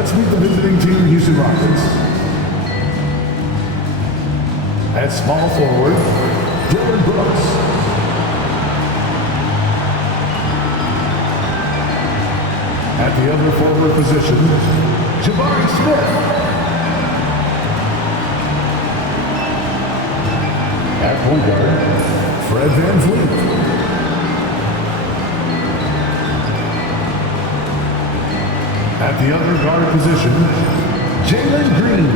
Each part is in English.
Let's meet the visiting team, Houston Rockets. At small forward, Dylan Brooks. At the other forward position, Jabari Smith. At point guard, Fred VanVleet. At the other guard position, Jalen Green.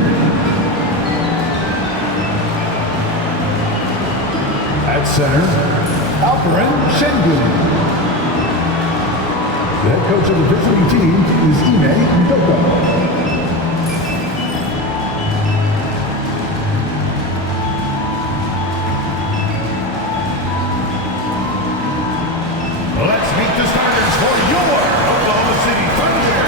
At center, Alperen Şengün. The head coach of the visiting team is Ime Udoka. Let's meet the starters for your Oklahoma City Thunder.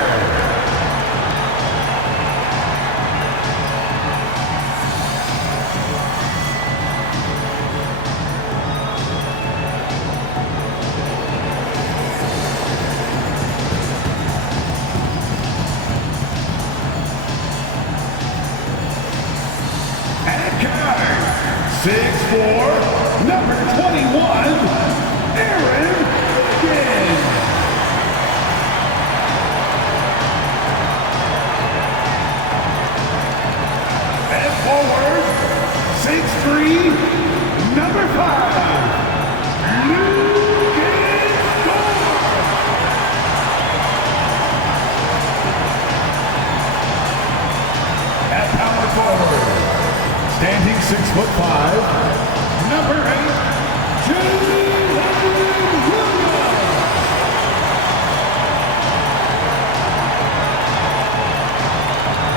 At guard, 6'4", number 21, Aaron Luguentz. At forward, 6'3", number 5, Luguentz Dort. At power forward, standing 6'5", number 8, Dillion.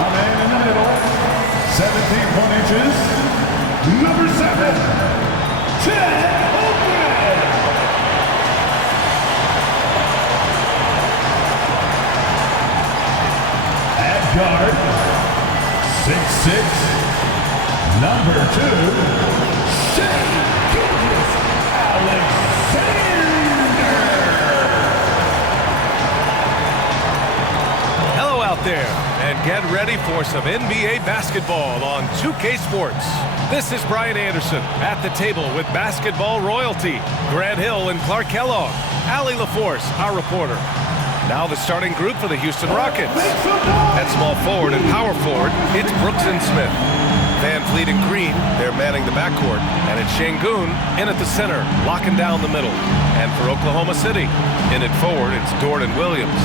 A man in the middle, 17 inches, number 7, Ted Oakland. At guard, 6'6", number 2, Shea Alexander. Hello out there, and get ready for some NBA basketball on 2K Sports. This is Brian Anderson at the table with basketball royalty, Grant Hill and Clark Kellogg, Allie LaForce, our reporter. Now the starting group for the Houston Rockets. At small forward and power forward, it's Brooks and Smith. VanVleet and Green, they're manning the backcourt. And it's Şengün in at the center, locking down the middle. And for Oklahoma City, in at forward, it's Dort and Williams.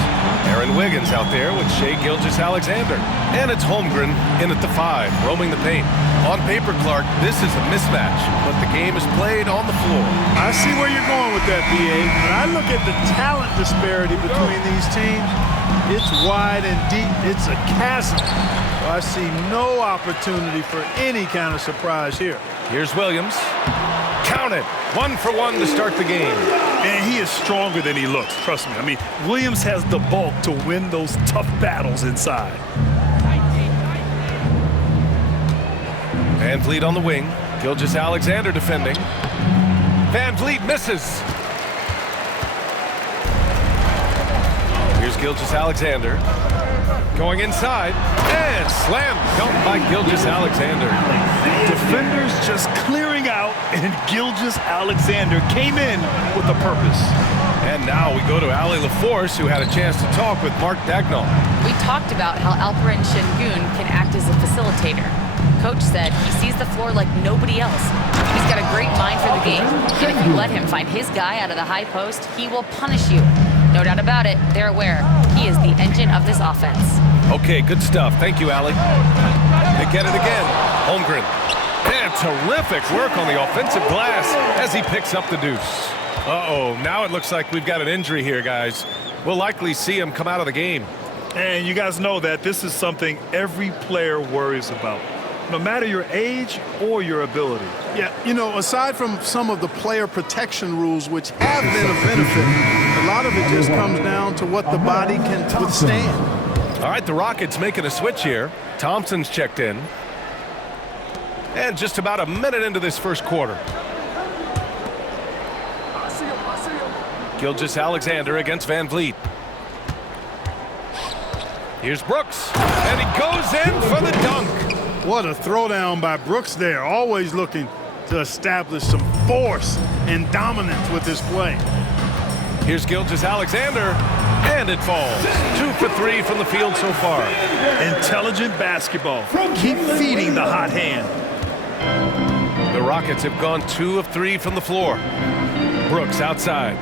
Aaron Wiggins out there with Shai Gilgeous-Alexander. And it's Holmgren in at the 5, roaming the paint. On paper, Clark, this is a mismatch, but the game is played on the floor. I see where you're going with that, B.A. When I look at the talent disparity between these teams, it's wide and deep. It's a chasm. I see no opportunity for any kind of surprise here. Here's Williams. Count it. 1 for 1 to start the game. And he is stronger than he looks, trust me. I mean, Williams has the bulk to win those tough battles inside. VanVleet on the wing. Gilgeous-Alexander defending. VanVleet misses. Here's Gilgeous-Alexander. Going inside. And slam dunk by Gilgeous-Alexander. Defenders just clearing out, and Gilgeous-Alexander came in with a purpose. And now we go to Allie LaForce, who had a chance to talk with Mark Dagnall. We talked about how Alperen Şengün can act as a facilitator. Coach said he sees the floor like nobody else. He's got a great mind for the game, and if you let him find his guy out of the high post, he will punish you. No doubt about it, they're aware. He is the engine of this offense. Okay, good stuff. Thank you, Allie. They get it again. Holmgren. And terrific work on the offensive glass as he picks up the deuce. Uh-oh, now it looks like we've got an injury here, guys. We'll likely see him come out of the game. And you guys know that this is something every player worries about, no matter your age or your ability. Yeah, you know, aside from some of the player protection rules, which have been a benefit, a lot of it just comes down to what the body can withstand. All right, the Rockets making a switch here. Thompson's checked in. And just about a minute into this first quarter. Gilgeous-Alexander against VanVleet. Here's Brooks, and he goes in for the dunk. What a throwdown by Brooks there. Always looking to establish some force and dominance with this play. Here's Gilgeous-Alexander, and it falls. 2 for 3 from the field so far. Intelligent basketball. Keep feeding the hot hand. The Rockets have gone 2 of 3 from the floor. Brooks outside.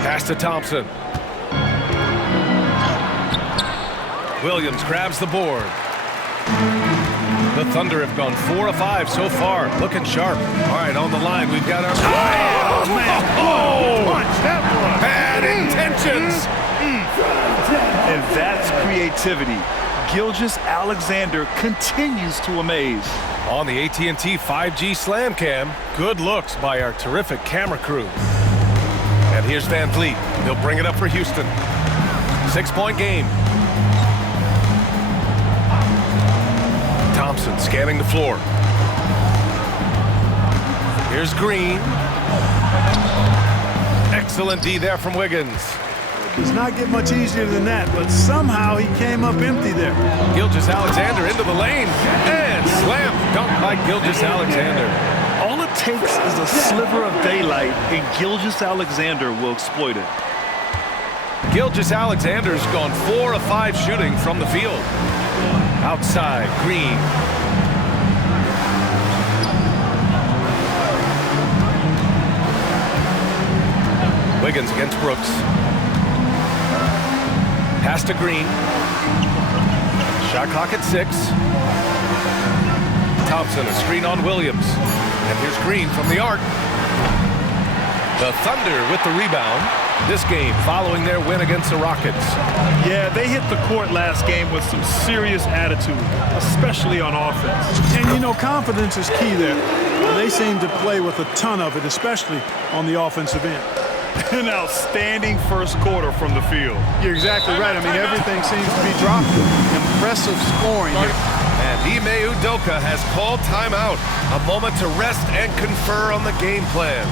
Pass to Thompson. Williams grabs the board. The Thunder have gone 4 of 5 so far. Looking sharp. All right, on the line, we've got our... Oh, man. Punch, that was. Bad intentions. And that's creativity. Gilgeous-Alexander continues to amaze. On the AT&T 5G Slam Cam, good looks by our terrific camera crew. And here's Van Vliet. He'll bring it up for Houston. 6-point game. Thompson scanning the floor. Here's Green. Excellent D there from Wiggins. Does not get much easier than that, but somehow he came up empty there. Gilgeous-Alexander into the lane. And slam dunk by Gilgeous-Alexander. All it takes is a sliver of daylight, and Gilgeous-Alexander will exploit it. Gilgeous-Alexander's gone 4 of 5 shooting from the field. Outside, Green. Wiggins against Brooks. Pass to Green. Shot clock at 6. Thompson, a screen on Williams. And here's Green from the arc. The Thunder with the rebound. This game following their win against the Rockets. Yeah, they hit the court last game with some serious attitude, especially on offense. And, you know, confidence is key there. They seem to play with a ton of it, especially on the offensive end. An outstanding first quarter from the field. You're exactly right. I mean, everything seems to be dropped. Impressive scoring here. And Ime Udoka has called timeout. A moment to rest and confer on the game plan.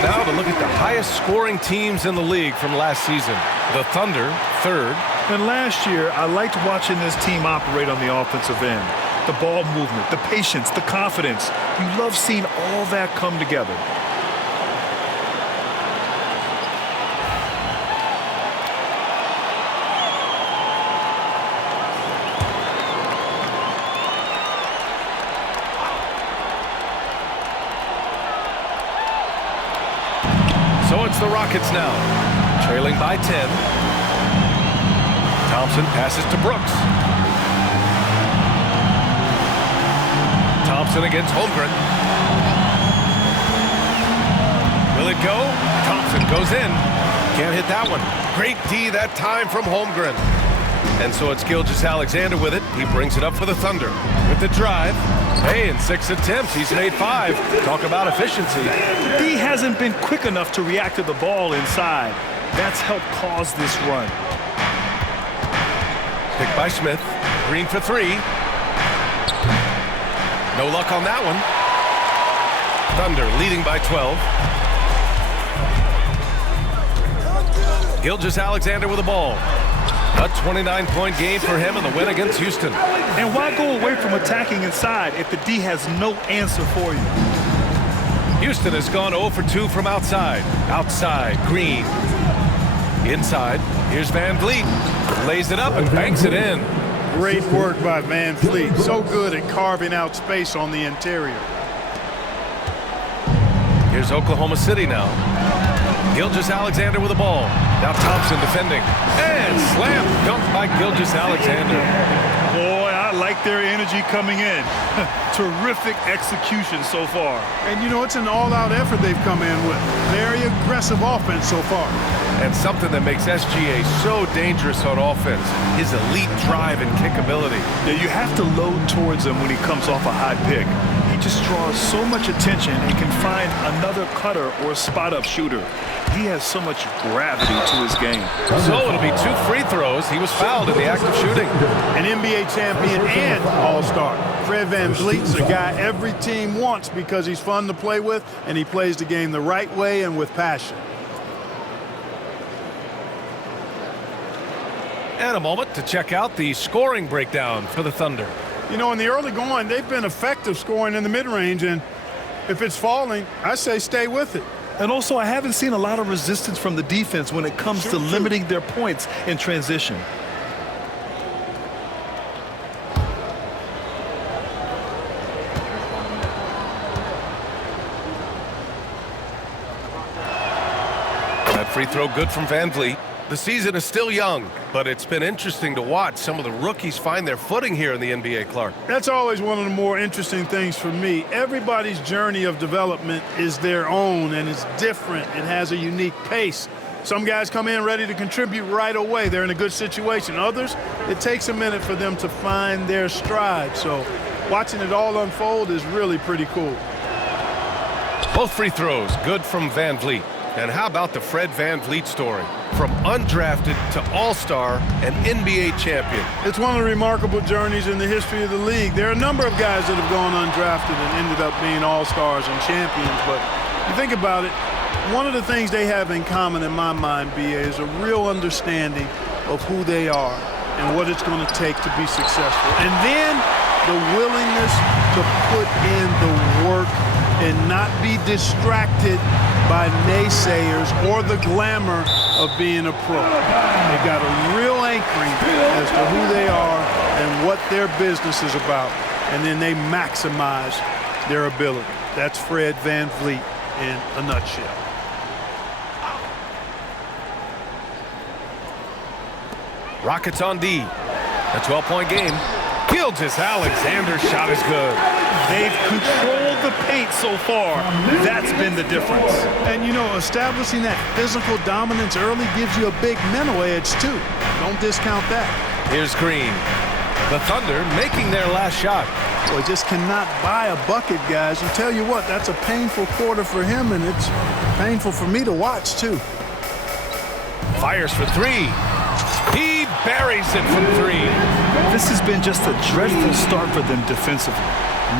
Now to look at the highest scoring teams in the league from last season. The Thunder, 3rd. And last year, I liked watching this team operate on the offensive end. The ball movement, the patience, the confidence. You love seeing all that come together. So it's the Rockets now, trailing by 10. Thompson passes to Brooks. Thompson against Holmgren. Will it go? Thompson goes in. Can't hit that one. Great D that time from Holmgren. And so it's Gilgeous-Alexander with it. He brings it up for the Thunder. With the drive. Hey, in 6 attempts, he's made 5. Talk about efficiency. He hasn't been quick enough to react to the ball inside. That's helped cause this run. Picked by Smith. Green for 3. No luck on that one. Thunder leading by 12. Gilgeous-Alexander with the ball. A 29-point game for him in the win against Houston. And why go away from attacking inside if the D has no answer for you? Houston has gone 0 for 2 from outside. Outside, Green. Inside, here's Van Vliet. Lays it up and banks it in. Great work by Van Vliet. So good at carving out space on the interior. Here's Oklahoma City now. Gilgeous-Alexander with the ball. Now Thompson defending. And slam dunk by Gilgeous-Alexander. Boy, I like their energy coming in. Terrific execution so far. And you know, it's an all-out effort they've come in with. Very aggressive offense so far. And something that makes SGA so dangerous on offense, his elite drive and kick ability. Yeah, you have to load towards him when he comes off a high pick. He just draws so much attention and can find another cutter or spot-up shooter. He has so much gravity to his game. So it'll be 2 free throws. He was fouled in the act of shooting. An NBA champion and all-star. Fred Van Vliet's a guy every team wants because he's fun to play with and he plays the game the right way and with passion. And a moment to check out the scoring breakdown for the Thunder. You know, in the early going, they've been effective scoring in the mid-range, and if it's falling, I say stay with it. And also, I haven't seen a lot of resistance from the defense when it comes to limiting their points in transition. That free throw good from Van Vliet. The season is still young, but it's been interesting to watch some of the rookies find their footing here in the NBA, Clark. That's always one of the more interesting things for me. Everybody's journey of development is their own, and it's different. It has a unique pace. Some guys come in ready to contribute right away. They're in a good situation. Others, it takes a minute for them to find their stride. So watching it all unfold is really pretty cool. Both free throws good from Van Vliet. And how about the Fred Van Vliet story? From undrafted to all-star and NBA champion. It's one of the remarkable journeys in the history of the league. There are a number of guys that have gone undrafted and ended up being all-stars and champions. But you think about it, one of the things they have in common in my mind, BA, is a real understanding of who they are and what it's going to take to be successful. And then the willingness to put in the work and not be distracted by naysayers or the glamour of being a pro. They've got a real anchoring as to who they are and what their business is about, and then they maximize their ability. That's Fred Van Vliet in a nutshell. Rockets on D. A 12-point game. Gilgeous-Alexander's shot is good. They've controlled the paint so far. That's been the difference. And, you know, establishing that physical dominance early gives you a big mental edge, too. Don't discount that. Here's Green. The Thunder making their last shot. Boy, just cannot buy a bucket, guys. And tell you what, that's a painful quarter for him, and it's painful for me to watch, too. Fires for 3. He buries it from 3. This has been just a dreadful start for them defensively.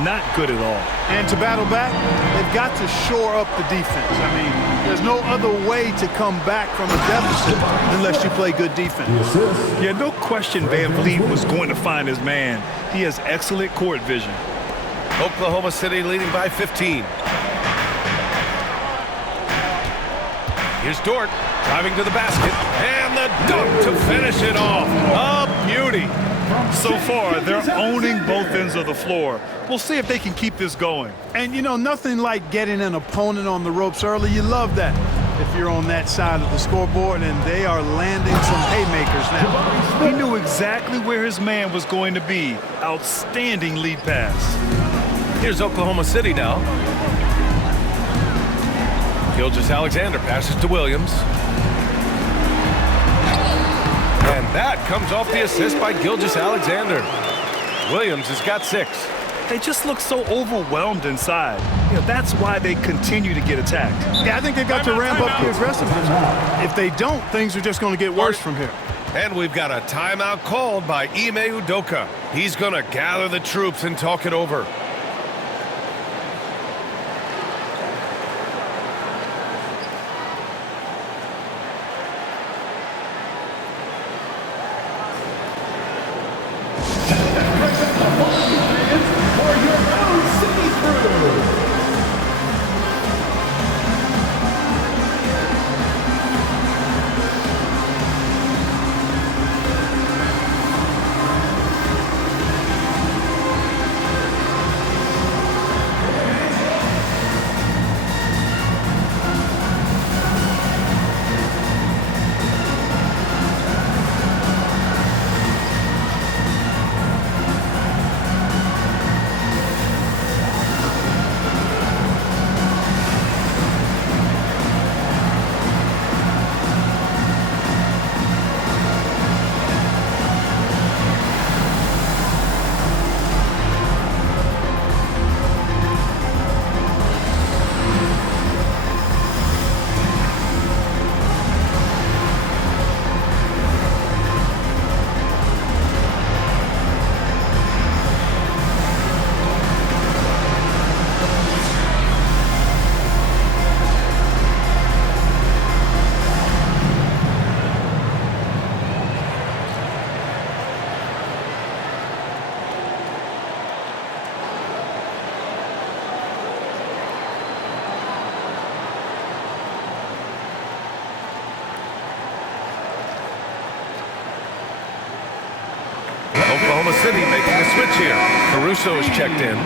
Not good at all. And to battle back, they've got to shore up the defense. I mean, there's no other way to come back from a deficit unless you play good defense. Yeah, no question Van Vliet was going to find his man. He has excellent court vision. Oklahoma City leading by 15. Here's Dort driving to the basket, and the dunk to finish it off. A beauty. So far, they're owning both ends of the floor. We'll see if they can keep this going. And, you know, nothing like getting an opponent on the ropes early. You love that if you're on that side of the scoreboard, and they are landing some haymakers now. He knew exactly where his man was going to be. Outstanding lead pass. Here's Oklahoma City now. Gilgeous-Alexander passes to Williams. And That comes off the assist by Gilgeous-Alexander. Williams has got 6. They just look so overwhelmed inside. That's why they continue to get attacked. Yeah, I think they've got to ramp up the aggressiveness. If they don't, things are just going to get worse from here. And we've got a timeout called by Ime Udoka. He's going to gather the troops and talk it over. Oklahoma City making a switch here. Caruso is checked in.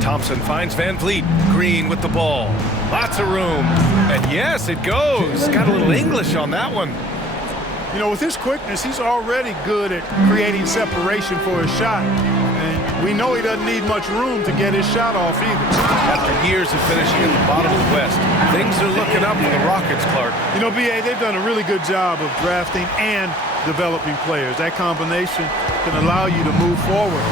Thompson finds Van Vliet. Green with the ball. Lots of room. And yes, it goes. Got a little English on that one. You know, with his quickness, he's already good at creating separation for his shot. And we know he doesn't need much room to get his shot off either. After years of finishing at the bottom of the West, things are looking up for the Rockets, Clark. You know, B.A., they've done a really good job of drafting and developing players. That combination can allow you to move forward.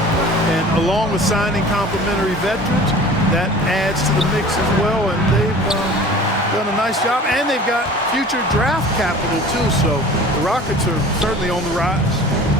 And along with signing complementary veterans, that adds to the mix as well. And they've done a nice job. And they've got future draft capital, too. So the Rockets are certainly on the rise.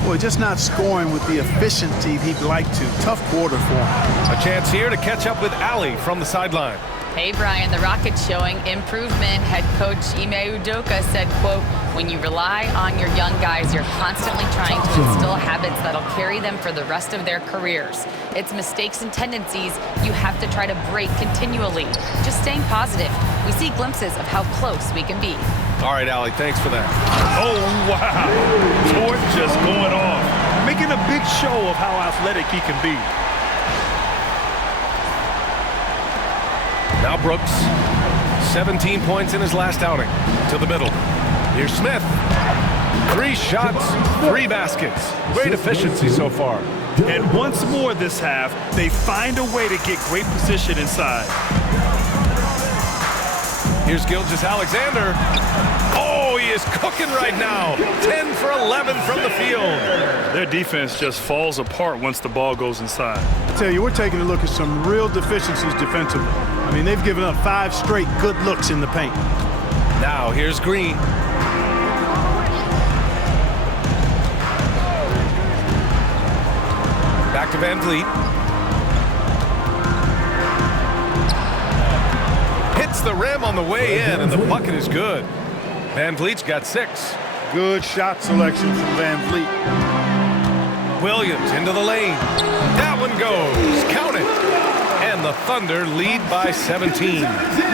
Boy, just not scoring with the efficiency he'd like to. Tough quarter for him. A chance here to catch up with Allie from the sideline. Hey, Brian, the Rockets showing improvement. Head coach Ime Udoka said, quote, when you rely on your young guys, you're constantly trying to instill habits that'll carry them for the rest of their careers. It's mistakes and tendencies you have to try to break continually. Just staying positive. We see glimpses of how close we can be. All right, Allie, thanks for that. Oh, wow. Dort just going off, making a big show of how athletic he can be. Now Brooks, 17 points in his last outing. To the middle. Here's Smith. 3 shots, 3 baskets. Great efficiency so far. And once more this half, they find a way to get great position inside. Here's Gilgeous-Alexander. Oh, he is cooking right now. 10 for 11 from the field. Their defense just falls apart once the ball goes inside. I tell you, we're taking a look at some real deficiencies defensively. I mean, they've given up 5 straight good looks in the paint. Now here's Green. Back to Van Vliet. Hits the rim on the way in, and the bucket is good. Van Vliet's got 6. Good shot selection from Van Vliet. Williams into the lane. That one goes. Count it. And and the Thunder lead by 17. You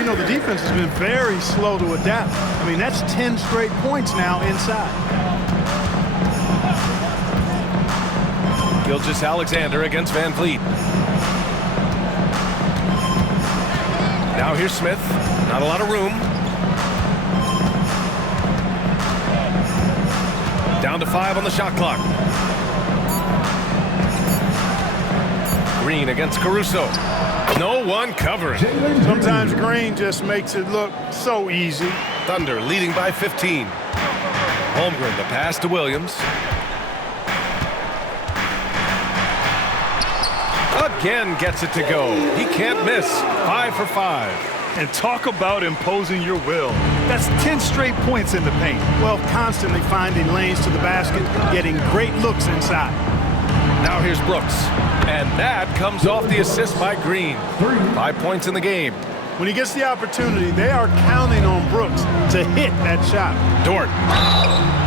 know, the defense has been very slow to adapt. I mean, that's 10 straight points now inside. Gilgeous-Alexander against Van Vliet. Now here's Smith. Not a lot of room. Down to 5 on the shot clock. Green against Caruso. No one covering. Sometimes Green just makes it look so easy. Thunder leading by 15. Holmgren, the pass to Williams. Again gets it to go. He can't miss. 5 for 5. And talk about imposing your will. That's 10 straight points in the paint. Well, constantly finding lanes to the basket, getting great looks inside. Now here's Brooks. And that comes off the assist by Green. 5 points in the game. When he gets the opportunity, they are counting on Brooks to hit that shot. Dort.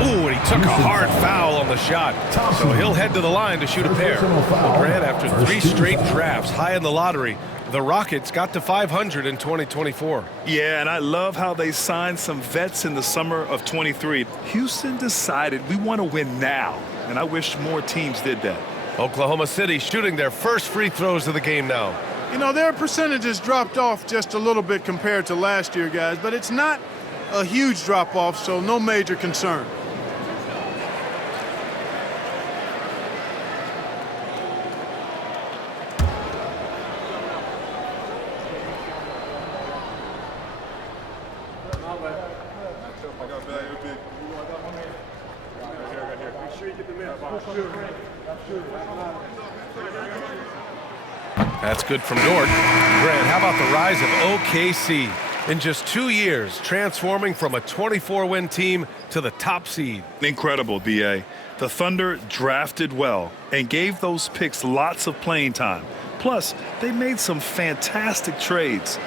Ooh, and he took a hard foul on the shot. So he'll head to the line to shoot a pair. Well, Grant, after 3 straight drafts high in the lottery, the Rockets got to 500 in 2024. Yeah, and I love how they signed some vets in the summer of 23. Houston decided we want to win now, and I wish more teams did that. Oklahoma City shooting their first free throws of the game now. You know, their percentages dropped off just a little bit compared to last year, guys, but it's not a huge drop-off, so no major concern. That's good from Dort. Grant, how about the rise of OKC? In just 2 years, transforming from a 24-win team to the top seed. Incredible, B.A. The Thunder drafted well and gave those picks lots of playing time. Plus, they made some fantastic trades.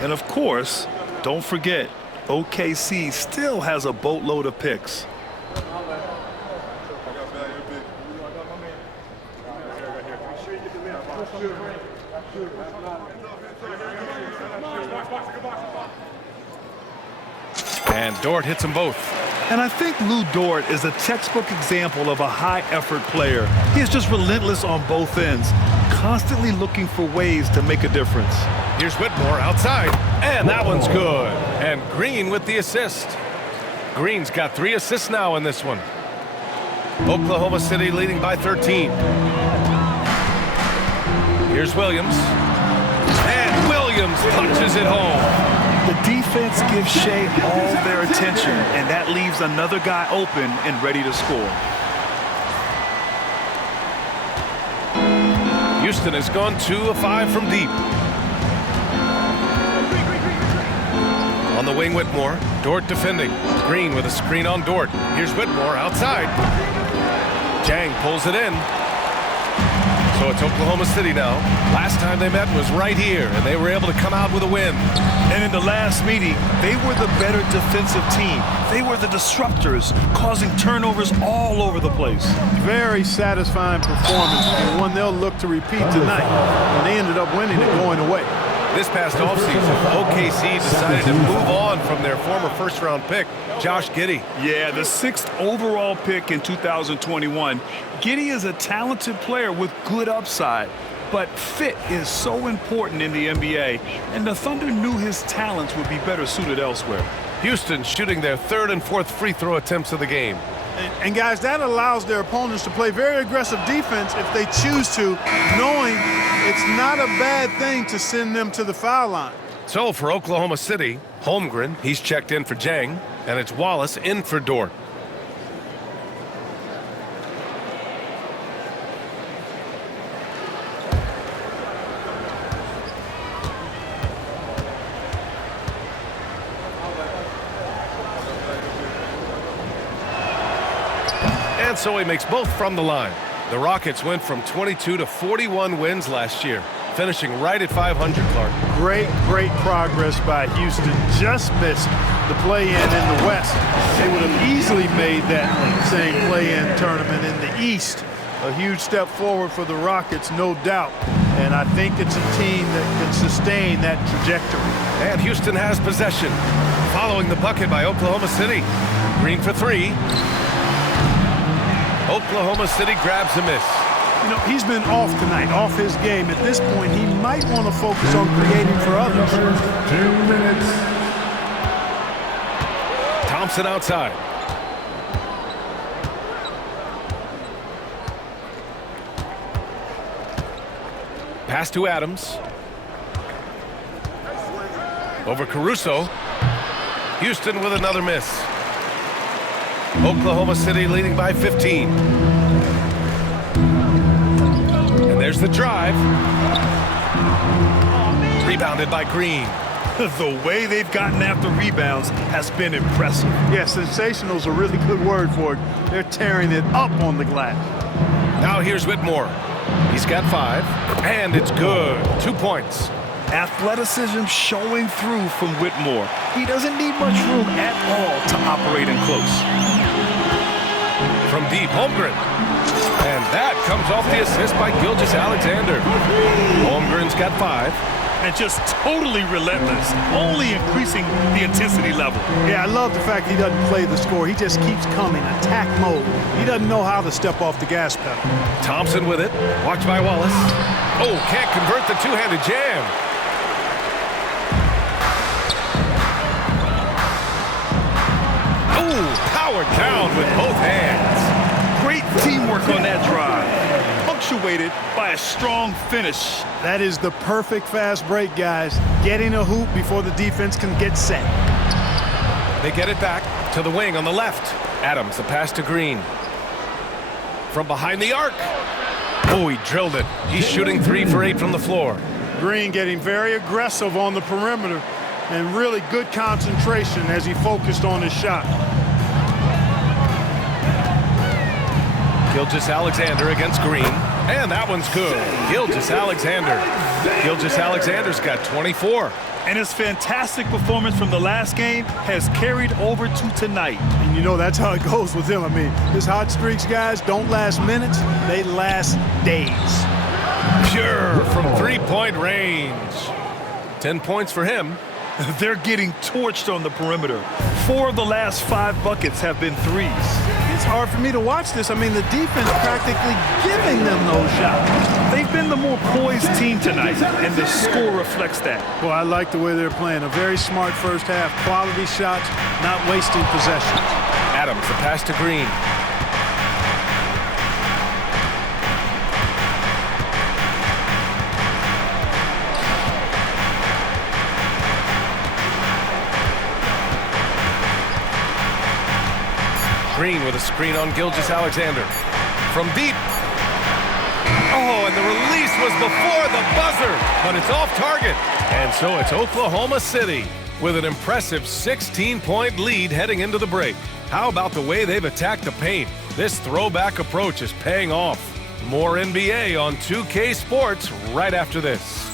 And of course, don't forget, OKC still has a boatload of picks. And Dort hits them both. And I think Lou Dort is a textbook example of a high-effort player. He is just relentless on both ends, constantly looking for ways to make a difference. Here's Whitmore outside, and that one's good. And Green with the assist. Green's got 3 assists now in this one. Oklahoma City leading by 13. Here's Williams. And Williams punches it home. The defense gives Shea all their attention, and that leaves another guy open and ready to score. Houston has gone 2 of 5 from deep. On the wing, Whitmore. Dort defending. Green with a screen on Dort. Here's Whitmore outside. Jang pulls it in. So it's Oklahoma City now. Last time they met was right here, and they were able to come out with a win. And in the last meeting, they were the better defensive team. They were the disruptors, causing turnovers all over the place. Very satisfying performance, and one they'll look to repeat tonight. And they ended up winning and going away. This past offseason, OKC decided to move on from their former first-round pick, Josh Giddey. Yeah, the 6th overall pick in 2021. Giddey is a talented player with good upside, but fit is so important in the NBA, and the Thunder knew his talents would be better suited elsewhere. Houston shooting their 3rd and 4th free throw attempts of the game. And guys, that allows their opponents to play very aggressive defense if they choose to, knowing it's not a bad thing to send them to the foul line. So for Oklahoma City, Holmgren, he's checked in for Jang, and it's Wallace in for Dort. And so he makes both from the line. The Rockets went from 22 to 41 wins last year, finishing right at 500, Clark. Great progress by Houston. Just missed the play-in in the West. They would have easily made that same play-in tournament in the East. A huge step forward for the Rockets, no doubt. And I think it's a team that can sustain that trajectory. And Houston has possession. Following the bucket by Oklahoma City. Green for three. Oklahoma City grabs a miss. You know, he's been off tonight, off his game. At this point, he might want to focus on creating for others. 2 minutes. Thompson outside. Pass to Adams. Over Caruso. Houston with another miss. Oklahoma City leading by 15. And there's the drive. Rebounded by Green. The way they've gotten after rebounds has been impressive. Yeah, sensational is a really good word for it. They're tearing it up on the glass. Now here's Whitmore. He's got 5, and it's good. 2 points. Athleticism showing through from Whitmore. He doesn't need much room at all to operate in close. From deep, Holmgren. And that comes off the assist by Gilgeous-Alexander. Holmgren's got 5. And just totally relentless, only increasing the intensity level. Yeah, I love the fact he doesn't play the score. He just keeps coming, attack mode. He doesn't know how to step off the gas pedal. Thompson with it. Watched by Wallace. Oh, can't convert the two-handed jam. Oh, powered down with both hands. Great teamwork on that drive, punctuated by a strong finish. That is the perfect fast break, guys. Getting a hoop before the defense can get set. They get it back to the wing on the left. Adams, the pass to Green. From behind the arc. Oh, he drilled it. He's shooting 3 for 8 from the floor. Green getting very aggressive on the perimeter and really good concentration as he focused on his shot. Gilgeous-Alexander against Green. And that one's good. Gilgeous-Alexander. Gilgeous-Alexander's got 24. And his fantastic performance from the last game has carried over to tonight. And you know that's how it goes with him. I mean, his hot streaks, guys, don't last minutes. They last days. Pure from 3-point range. 10 points for him. They're getting torched on the perimeter. 4 of the last 5 buckets have been threes. It's hard for me to watch this. I mean, the defense practically giving them those shots. They've been the more poised team tonight, and the score reflects that. Well, I like the way they're playing. A very smart first half. Quality shots, not wasting possessions. Adams, the pass to Green. Green with a screen on Gilgeous-Alexander. From deep. Oh, and the release was before the buzzer, but it's off target. And so it's Oklahoma City with an impressive 16-point lead heading into the break. How about the way they've attacked the paint? This throwback approach is paying off. More NBA on 2K Sports right after this.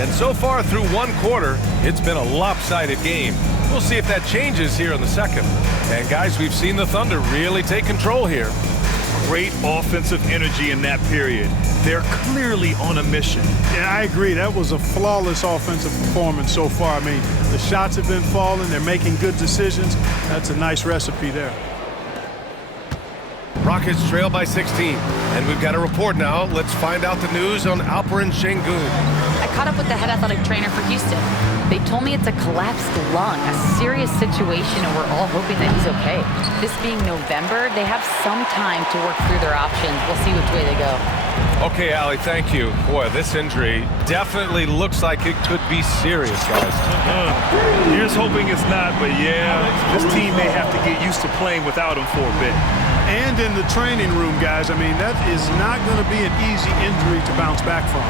And so far through one quarter, it's been a lopsided game. We'll see if that changes here in the second. And guys, we've seen the Thunder really take control here. Great offensive energy in that period. They're clearly on a mission. Yeah, I agree. That was a flawless offensive performance so far. I mean, the shots have been falling. They're making good decisions. That's a nice recipe there. Rockets trail by 16. And we've got a report now. Let's find out the news on Alperen Şengün. I caught up with the head athletic trainer for Houston. They told me it's a collapsed lung, a serious situation, and we're all hoping that he's okay. This being November, they have some time to work through their options. We'll see which way they go. Okay, Allie, thank you. Boy, this injury definitely looks like it could be serious, guys. Here's hoping it's not, but yeah, this team may have to get used to playing without him for a bit. And in the training room, guys, I mean, that is not going to be an easy injury to bounce back from.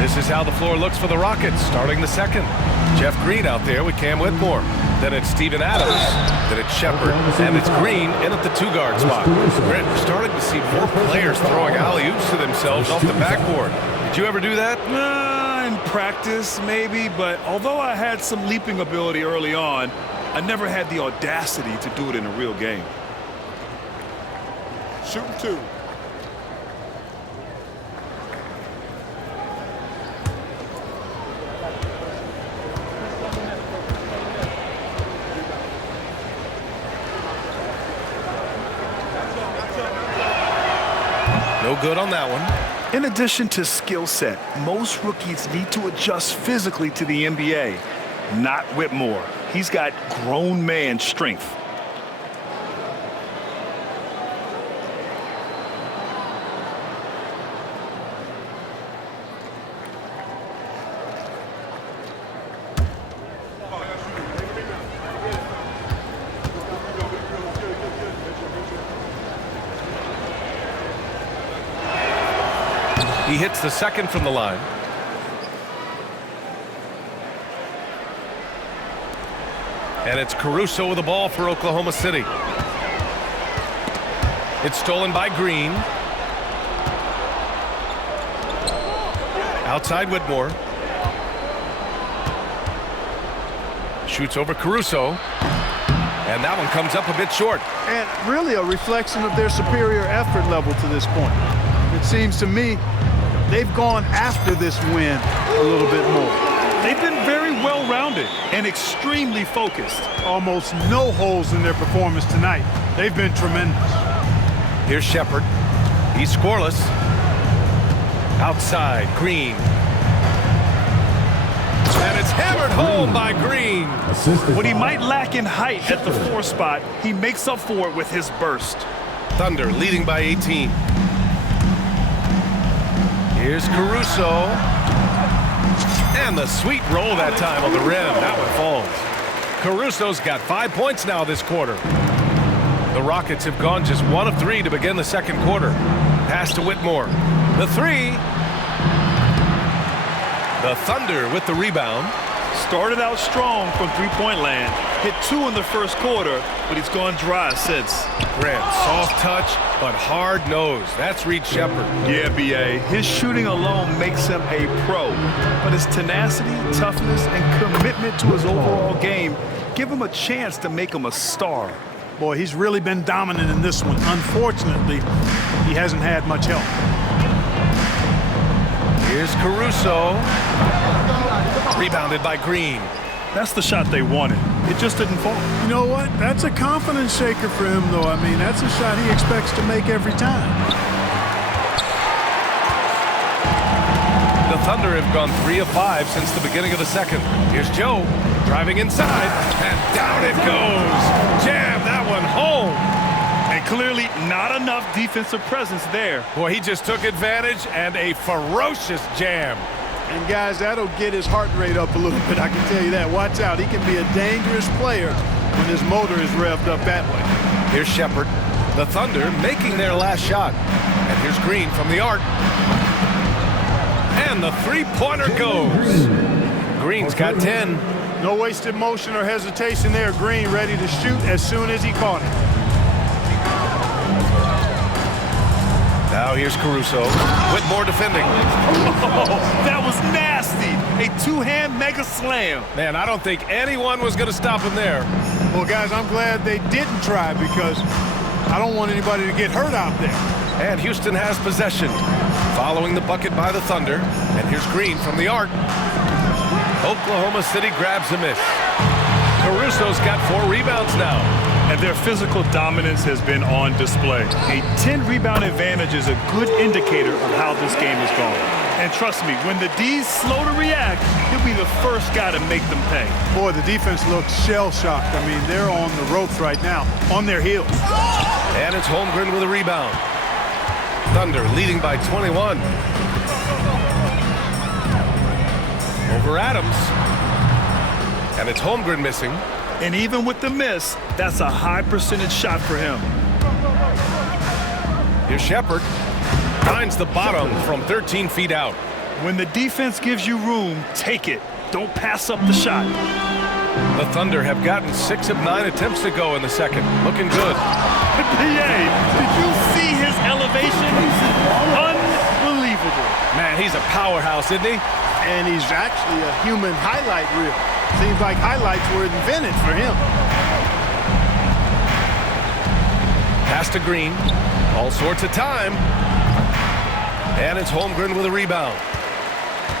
This is how the floor looks for the Rockets starting the second. Jeff Green out there with Cam Whitmore. Then it's Steven Adams. Then it's Shepard. And it's Green in at the 2-guard spot. Grant, we're starting to see more players throwing alley-oops to themselves off the backboard. Did you ever do that? In practice, maybe, but although I had some leaping ability early on, I never had the audacity to do it in a real game. Shooting 2. No good on that one. In addition to skill set, most rookies need to adjust physically to the NBA. Not Whitmore. He's got grown man strength. He hits the second from the line. And it's Caruso with the ball for Oklahoma City. It's stolen by Green. Outside Whitmore. Shoots over Caruso. And that one comes up a bit short. And really a reflection of their superior effort level to this point. It seems to me they've gone after this win a little bit more. They've been very well-rounded and extremely focused. Almost no holes in their performance tonight. They've been tremendous. Here's Shepard. He's scoreless. Outside, Green. And it's hammered home by Green. What he might lack in height at the 4 spot, he makes up for it with his burst. Thunder leading by 18. Here's Caruso. And the sweet roll that time on the rim. That one falls. Caruso's got 5 points now this quarter. The Rockets have gone just 1 of 3 to begin the second quarter. Pass to Whitmore. The 3. The Thunder with the rebound. Started out strong from three-point land. Hit 2 in the first quarter, but he's gone dry since. Grant, soft touch, but hard-nosed. That's Reed Shepard. Yeah, B.A. His shooting alone makes him a pro. But his tenacity, toughness, and commitment to his overall game give him a chance to make him a star. Boy, he's really been dominant in this one. Unfortunately, he hasn't had much help. Here's Caruso. Rebounded by Green. That's the shot they wanted. It just didn't fall. You know what? That's a confidence shaker for him, though. I mean, that's a shot he expects to make every time. The Thunder have gone 3 of 5 since the beginning of the second. Here's Joe driving inside, and down it goes. Jam that one home. And clearly not enough defensive presence there. Boy, he just took advantage and a ferocious jam. And guys, that'll get his heart rate up a little bit, I can tell you that. Watch out, he can be a dangerous player when his motor is revved up that way. Here's Shepard. The Thunder making their last shot. And here's Green from the arc. And the three-pointer goes. Green's got 10. No wasted motion or hesitation there. Green ready to shoot as soon as he caught it. Now here's Caruso. Whitmore defending. Oh, that was nasty. A two-hand mega slam. Man, I don't think anyone was going to stop him there. Well, guys, I'm glad they didn't try because I don't want anybody to get hurt out there. And Houston has possession. Following the bucket by the Thunder. And here's Green from the arc. Oklahoma City grabs a miss. Caruso's got 4 rebounds now. And their physical dominance has been on display. A 10-rebound advantage is a good indicator of how this game is going. And trust me, when the D's slow to react, he'll be the first guy to make them pay. Boy, the defense looks shell-shocked. I mean, they're on the ropes right now, on their heels. And it's Holmgren with a rebound. Thunder leading by 21. Over Adams. And it's Holmgren missing. And even with the miss, that's a high percentage shot for him. Here's Shepard. Finds the bottom from 13 feet out. When the defense gives you room, take it. Don't pass up the shot. The Thunder have gotten 6 of 9 attempts to go in the second. Looking good. PA, did you see his elevation? Unbelievable. Man, he's a powerhouse, isn't he? And he's actually a human highlight reel. Seems like highlights were invented for him. Pass to Green. All sorts of time. And it's Holmgren with a rebound.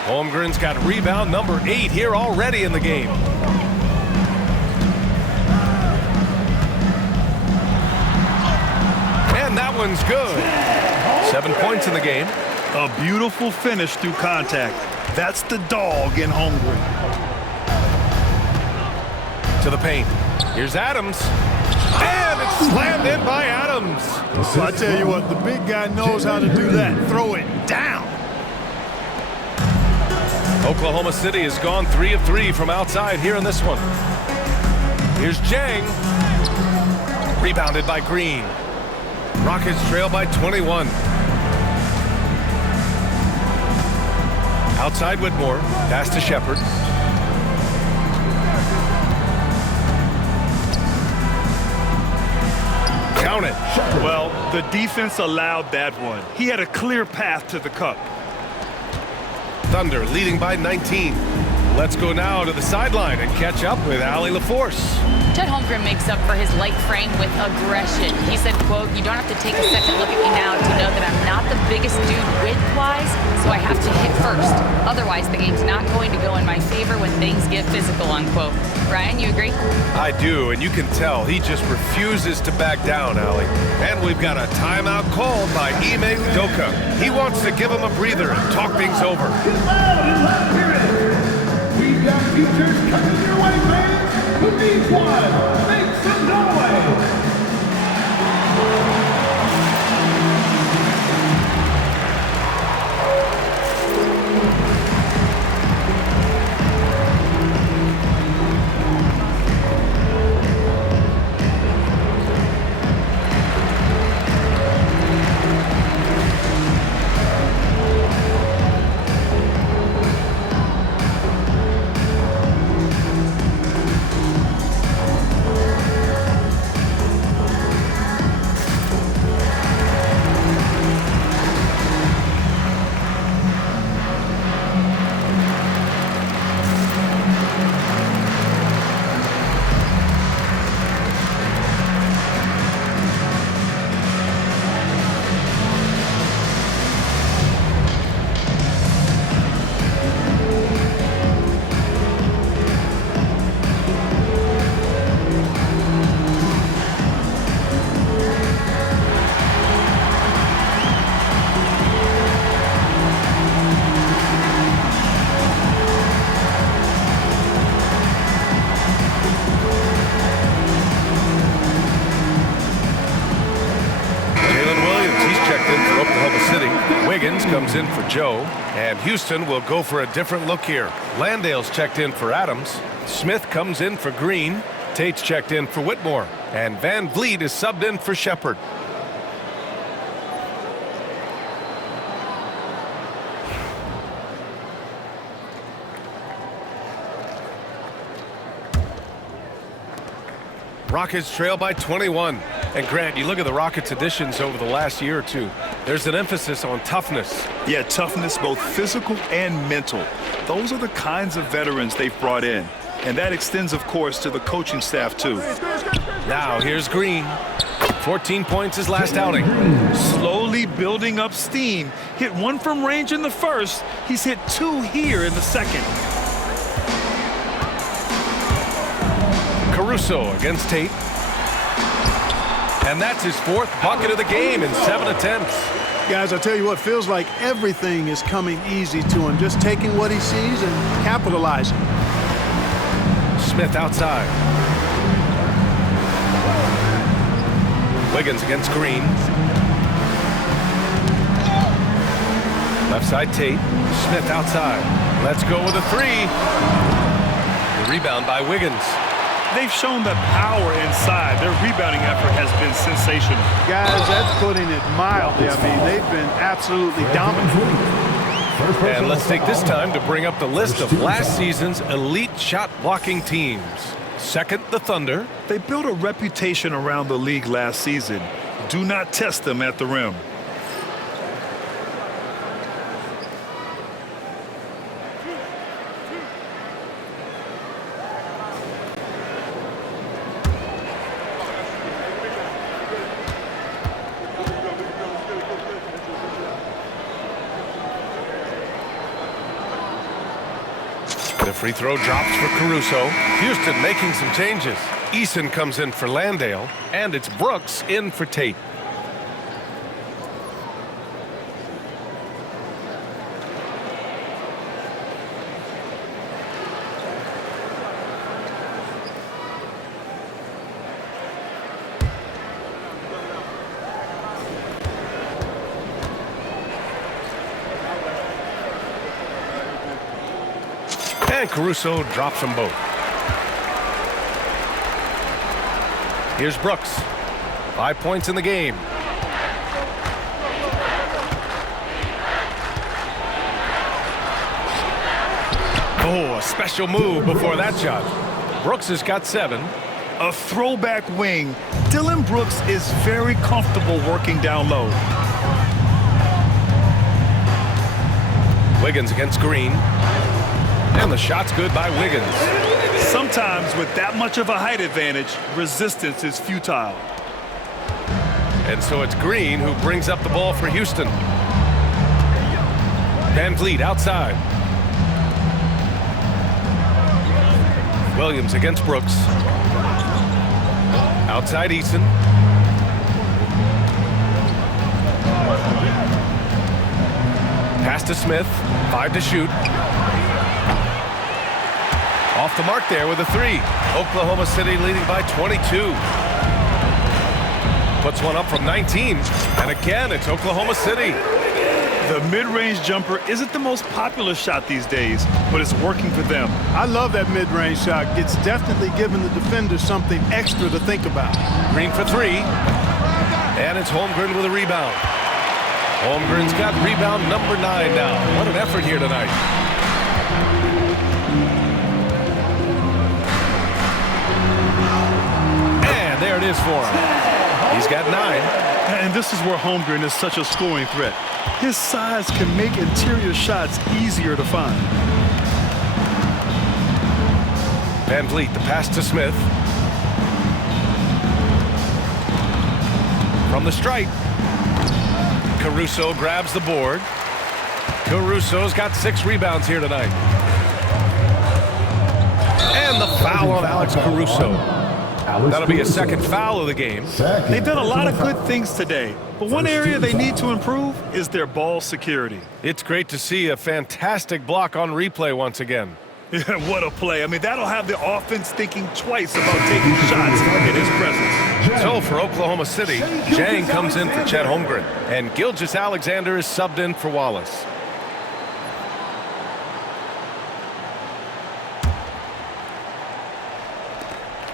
Holmgren's got rebound number 8 here already in the game. And that one's good. 7 points in the game. A beautiful finish through contact. That's the dog in Holmgren. To the paint. Here's Adams. And it's slammed in by Adams. So I tell you what, the big guy knows how to do that. Throw it down. Oklahoma City has gone 3 of 3 from outside here in this one. Here's Jang. Rebounded by Green. Rockets trail by 21. Outside Whitmore. Pass to Shepard. Count it. Well, the defense allowed that one. He had a clear path to the cup. Thunder leading by 19. Let's go now to the sideline and catch up with Allie LaForce. Chet Holmgren makes up for his light frame with aggression. He said, quote, "You don't have to take a second look at me now to know that I'm not the biggest dude width-wise, so I have to hit first. Otherwise, the game's not going to go in my favor when things get physical," unquote. Brian, you agree? I do, and you can tell he just refuses to back down, Allie. And we've got a timeout called by Ime Udoka. He wants to give him a breather and talk things over. We've got futures coming your way, fans. Who needs one? Make some noise! Comes in for Joe, and Houston will go for a different look here. Landale's checked in for Adams. Smith comes in for Green. Tate's checked in for Whitmore, and Van Vliet is subbed in for Shepard. Rockets trail by 21. And Grant, you look at the Rockets additions over the last year or two. There's an emphasis on toughness. Yeah, toughness, both physical and mental. Those are the kinds of veterans they've brought in. And that extends, of course, to the coaching staff, too. Now, here's Green. 14 points his last outing. Slowly building up steam. Hit 1 from range in the first. He's hit 2 here in the second. Caruso against Tate. And that's his 4th bucket of the game in 7 attempts. Guys, I tell you what, feels like everything is coming easy to him. Just taking what he sees and capitalizing. Smith outside. Wiggins against Green. Left side Tate. Smith outside. Let's go with a 3. The rebound by Wiggins. They've shown the power inside. Their rebounding effort has been sensational. Guys, that's putting it mildly. I mean, they've been absolutely dominant. And let's take this time to bring up the list of last season's elite shot blocking teams. Second, the Thunder. They built a reputation around the league last season. Do not test them at the rim. The free throw drops for Caruso. Houston making some changes. Eason comes in for Landale, and it's Brooks in for Tate. And Caruso drops them both. Here's Brooks. 5 points in the game. Oh, a special move before that shot. Brooks has got 7. A throwback wing. Dillon Brooks is very comfortable working down low. Wiggins against Green. And the shot's good by Wiggins. Sometimes with that much of a height advantage, resistance is futile. And so it's Green who brings up the ball for Houston. Van Vliet outside. Williams against Brooks. Outside Eason. Pass to Smith. 5 to shoot. Off the mark there with a 3. Oklahoma City leading by 22. Puts one up from 19. And again, it's Oklahoma City. The mid-range jumper isn't the most popular shot these days, but it's working for them. I love that mid-range shot. It's definitely giving the defender something extra to think about. Green for 3. And it's Holmgren with a rebound. Holmgren's got rebound number 9 now. What an effort here tonight. And there it is for him. He's got 9. And this is where Holmgren is such a scoring threat. His size can make interior shots easier to find. Van Vliet, the pass to Smith. From the stripe. Caruso grabs the board. Caruso's got 6 rebounds here tonight. And the foul on Alex Caruso. That'll be a second foul of the game. They've done a lot of good things today, but one area they need to improve is their ball security. It's great to see a fantastic block on replay once again. What a play. I mean, that'll have the offense thinking twice about taking shots in his presence. So for Oklahoma City, Jang comes in for Chet Holmgren, and Gilgeous-Alexander is subbed in for Wallace.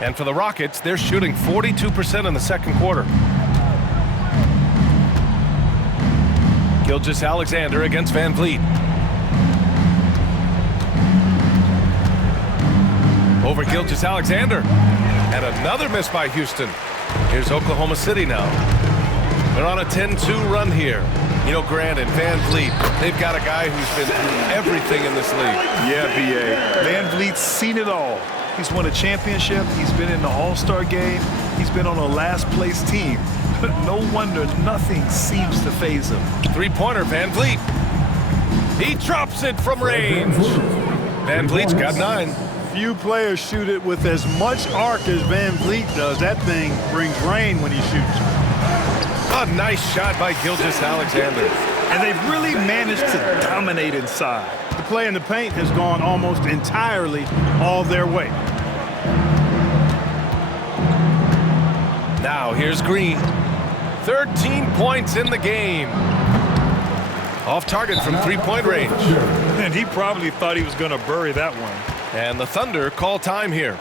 And for the Rockets, they're shooting 42% in the second quarter. Gilgeous-Alexander against Van Vliet. Over Gilgeous-Alexander. And another miss by Houston. Here's Oklahoma City now. They're on a 10-2 run here. You know, Grant and Van Vliet, they've got a guy who's been through everything in this league. Yeah, B.A. Van Vliet's seen it all. He's won a championship. He's been in the All-Star game. He's been on a last-place team. No wonder nothing seems to faze him. Three-pointer, Van Vliet. He drops it from range. Van Vliet's got 9. Few players shoot it with as much arc as Van Vliet does. That thing brings rain when he shoots. A nice shot by Gilgeous-Alexander. And they've really managed to dominate inside. The play in the paint has gone almost entirely all their way. Now here's Green. 13 points in the game. Off target from three-point range. And he probably thought he was going to bury that one. And the Thunder call time here.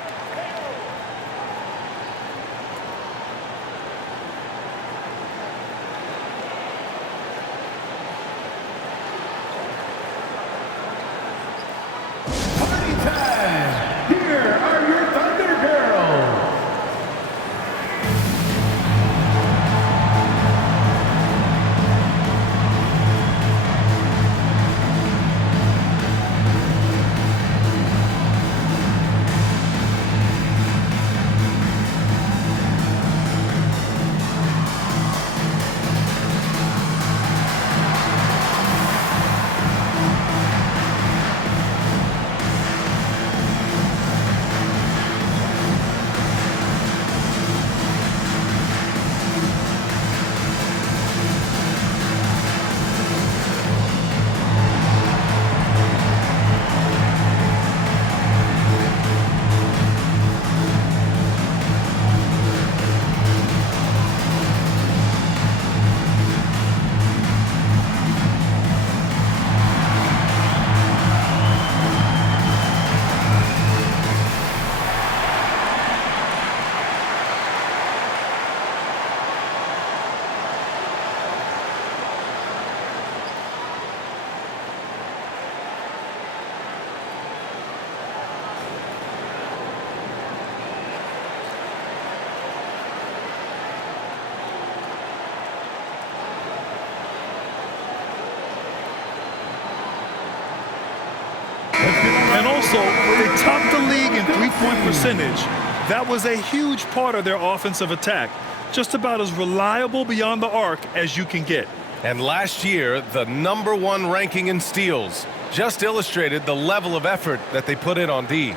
And also, they topped the league in three-point percentage. That was a huge part of their offensive attack. Just about as reliable beyond the arc as you can get. And last year, the #1 ranking in steals just illustrated the level of effort that they put in on D.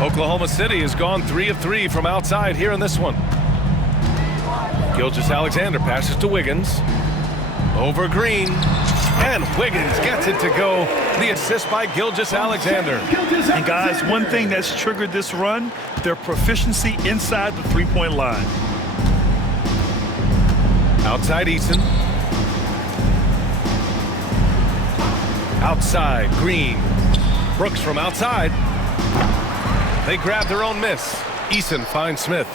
Oklahoma City has gone 3 of 3 from outside here in this one. Gilgeous-Alexander passes to Wiggins. Over Green. And Wiggins gets it to go. The assist by Gilgeous-Alexander. And guys, one thing that's triggered this run, their proficiency inside the three-point line. Outside Eason. Outside Green. Brooks from outside. They grab their own miss. Eason finds Smith.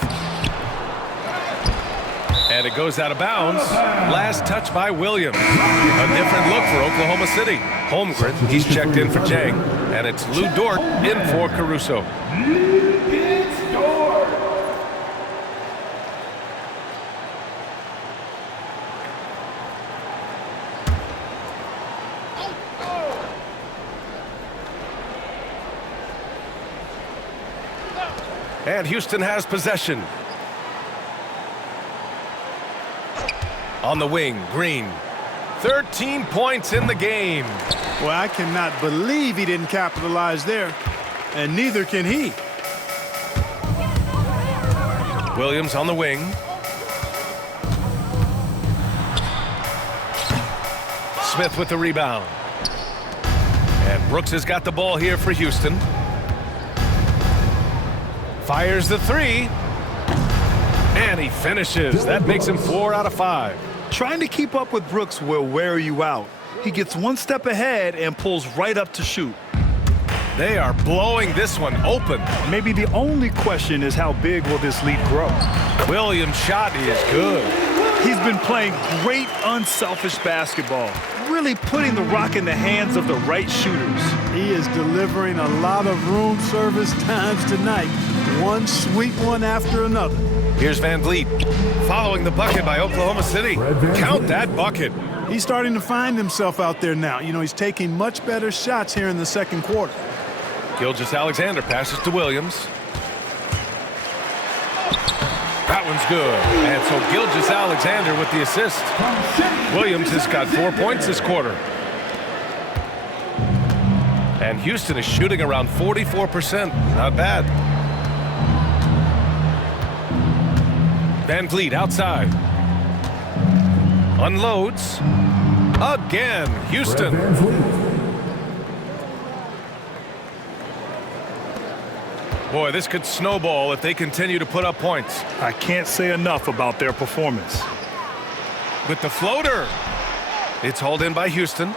And it goes out of bounds. Last touch by Williams. A different look for Oklahoma City. Holmgren, he's checked in for Chang. And it's Lou Dort in for Caruso. Luguentz Dort. And Houston has possession. On the wing, Green. 13 points in the game. Well, I cannot believe he didn't capitalize there, and neither can he. Williams on the wing. Smith with the rebound. And Brooks has got the ball here for Houston. Fires the three. And he finishes. That makes him 4 out of 5. Trying to keep up with Brooks will wear you out. He gets one step ahead and pulls right up to shoot. They are blowing this one open. Maybe the only question is how big will this lead grow? Williams' shot is good. He's been playing great unselfish basketball, really putting the rock in the hands of the right shooters. He is delivering a lot of room service times tonight. One sweet one after another. Here's Van Vliet following the bucket by Oklahoma City. Count that bucket. He's starting to find himself out there now. You know, he's taking much better shots here in the second quarter. Gilgeous-Alexander passes to Williams. That one's good. And so Gilgeous-Alexander with the assist. Williams has got 4 points this quarter. And Houston is shooting around 44%. Not bad. Van Vliet outside. Unloads. Again, Houston. Boy, this could snowball if they continue to put up points. I can't say enough about their performance. With the floater. It's hauled in by Houston.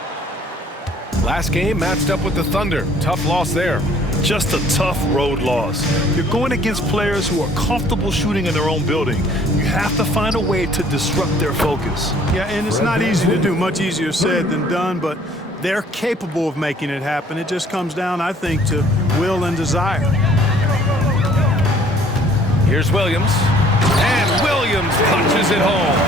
Last game matched up with the Thunder. Tough loss there. Just a tough road loss. You're going against players who are comfortable shooting in their own building. You have to find a way to disrupt their focus. Yeah, and it's not easy to do. Much easier said than done, but they're capable of making it happen. It just comes down, I think, to will and desire. Here's Williams. And Williams punches it home.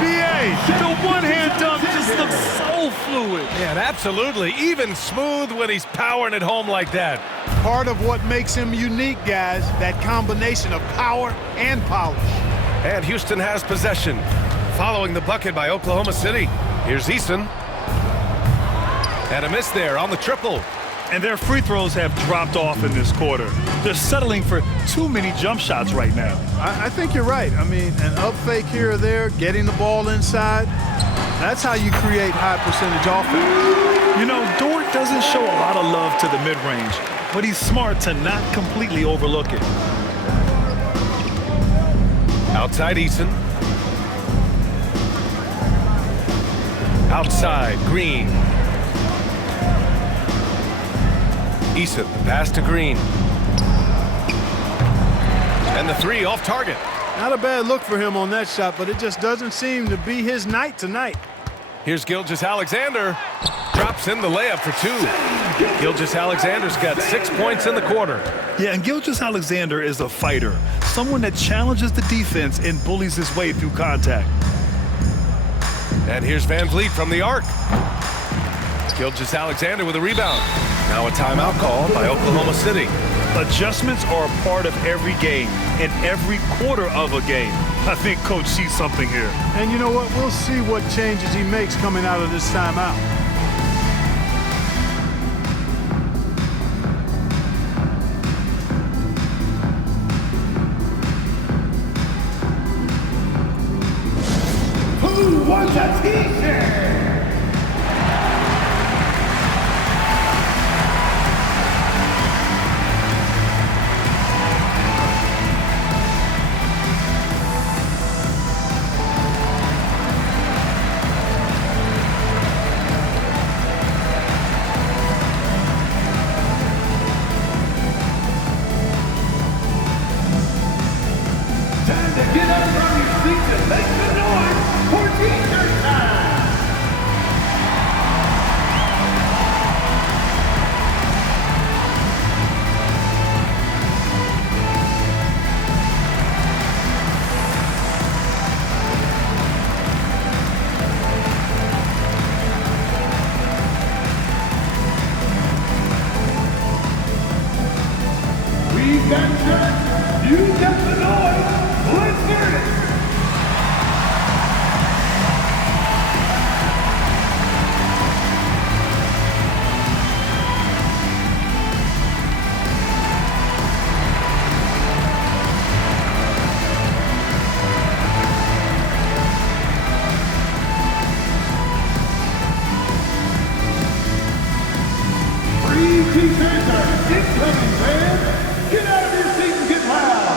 B.A., the one-hand dunk just looks so fluid. Yeah, absolutely. Even smooth when he's powering it home like that. Part of what makes him unique, guys, that combination of power and polish. And Houston has possession. Following the bucket by Oklahoma City. Here's Eason. And a miss there on the triple. And their free throws have dropped off in this quarter. They're settling for too many jump shots right now. I think you're right. I mean, an up fake here or there, getting the ball inside, that's how you create high percentage offense. You know, Dort doesn't show a lot of love to the mid-range, but he's smart to not completely overlook it. Outside Eason. Outside Green. Eason, pass to Green. And the three off target. Not a bad look for him on that shot, but it just doesn't seem to be his night tonight. Here's Gilgeous-Alexander. Drops in the layup for 2. Gilgeous-Alexander's got 6 points in the quarter. Yeah, and Gilgeous-Alexander is a fighter. someone that challenges the defense and bullies his way through contact. And here's Van Vliet from the arc. Gilgeous-Alexander with a rebound. Now a timeout called by Oklahoma City. Adjustments are a part of every game and every quarter of a game. I think Coach sees something here. And you know what? We'll see what changes he makes coming out of this timeout. Who wants a t-shirt? Time to get up from your seats and make the noise for t-shirt time! We've got shirts, you've got the noise. Let's hear it! Free t-shirts are incoming, fans! Get out of your seat and get loud!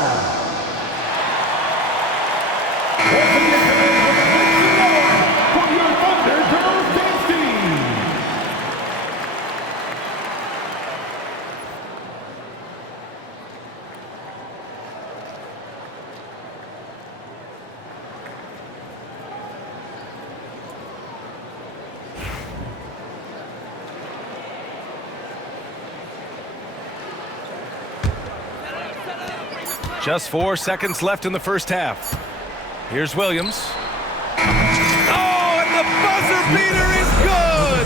Once again, make some noise for your Thunder Girls dance team! Just 4 seconds left in the first half. Here's Williams. Oh, and the buzzer beater is good!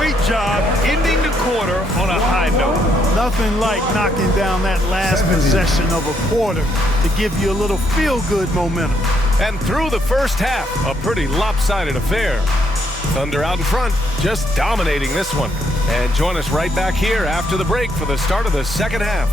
Great job ending the quarter on a high note. Nothing like knocking down that last possession of a quarter to give you a little feel-good momentum. And through the first half, a pretty lopsided affair. Thunder out in front, just dominating this one. And join us right back here after the break for the start of the second half.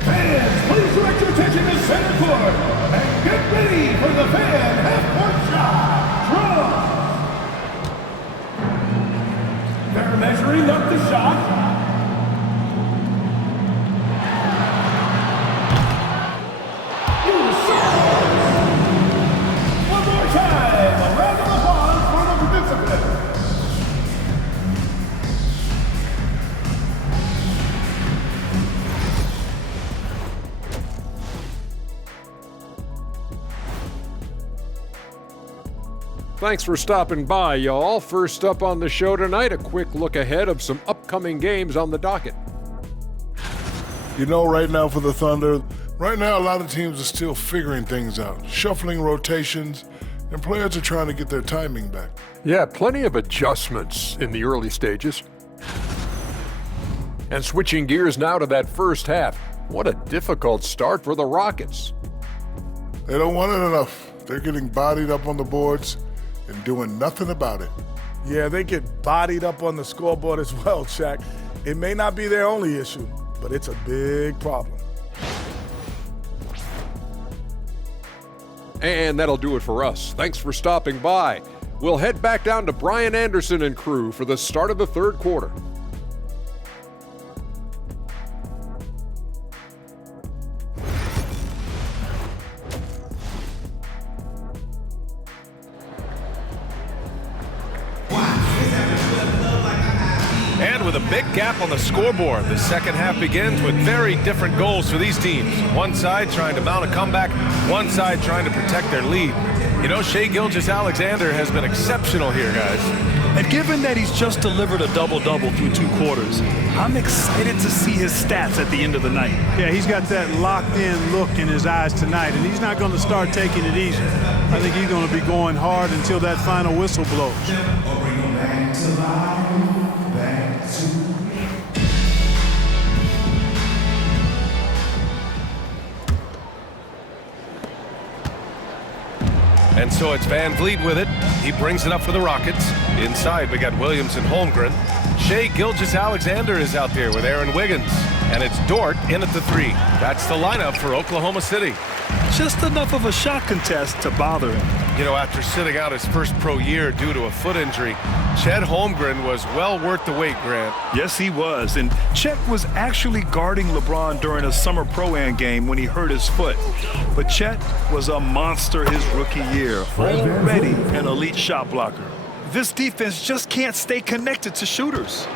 Fans, please direct your attention to center court and get ready for the fan half-court shot. Draw. They're measuring up the shot. You serve. One more time. A round of applause for the participants. Thanks for stopping by, y'all. First up on the show tonight, a quick look ahead of some upcoming games on the docket. You know, right now for the Thunder, right now a lot of teams are still figuring things out, shuffling rotations, and players are trying to get their timing back. Yeah, plenty of adjustments in the early stages. And switching gears now to that first half. What a difficult start for the Rockets. They don't want it enough. They're getting bodied up on the boards and doing nothing about it. Yeah, they get bodied up on the scoreboard as well, Shaq. It may not be their only issue, but it's a big problem. And that'll do it for us. Thanks for stopping by. We'll head back down to Brian Anderson and crew for the start of the third quarter. And with a big gap on the scoreboard, the second half begins with very different goals for these teams. One side trying to mount a comeback, one side trying to protect their lead. You know, Shai Gilgeous-Alexander has been exceptional here, guys. And given that he's just delivered a double-double through 2 quarters, I'm excited to see his stats at the end of the night. Yeah, he's got that locked-in look in his eyes tonight, and he's not going to start taking it easy. I think he's going to be going hard until that final whistle blows. And so it's Van Vliet with it. He brings it up for the Rockets. Inside, we got Williams and Holmgren. Shea Gilgeous-Alexander is out there with Aaron Wiggins. And it's Dort in at the 3. That's the lineup for Oklahoma City. Just enough of a shot contest to bother him. You know, after sitting out his first pro year due to a foot injury, Chet Holmgren was well worth the wait, Grant. Yes, he was. And Chet was actually guarding LeBron during a summer Pro-Am game when he hurt his foot. But Chet was a monster his rookie year, already an elite shot blocker. This defense just can't stay connected to shooters.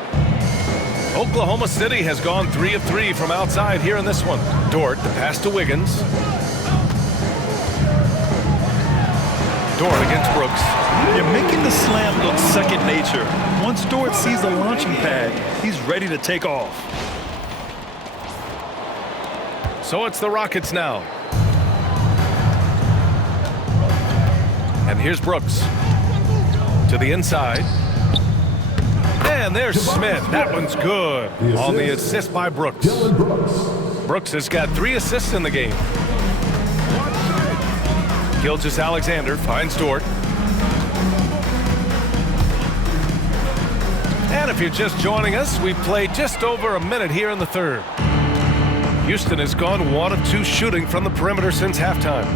Oklahoma City has gone 3 of 3 from outside here in this one. Dort, the pass to Wiggins. Dort against Brooks. You're making the slam look second nature. Once Dort sees the launching pad, he's ready to take off. So it's the Rockets now. And here's Brooks. To the inside. And there's Smith. That one's good. On the assist by Brooks. Brooks has got 3 assists in the game. Gilgeous-Alexander finds Dort. And if you're just joining us, we've played just over a minute here in the 3rd. Houston has gone 1 of 2 shooting from the perimeter since halftime.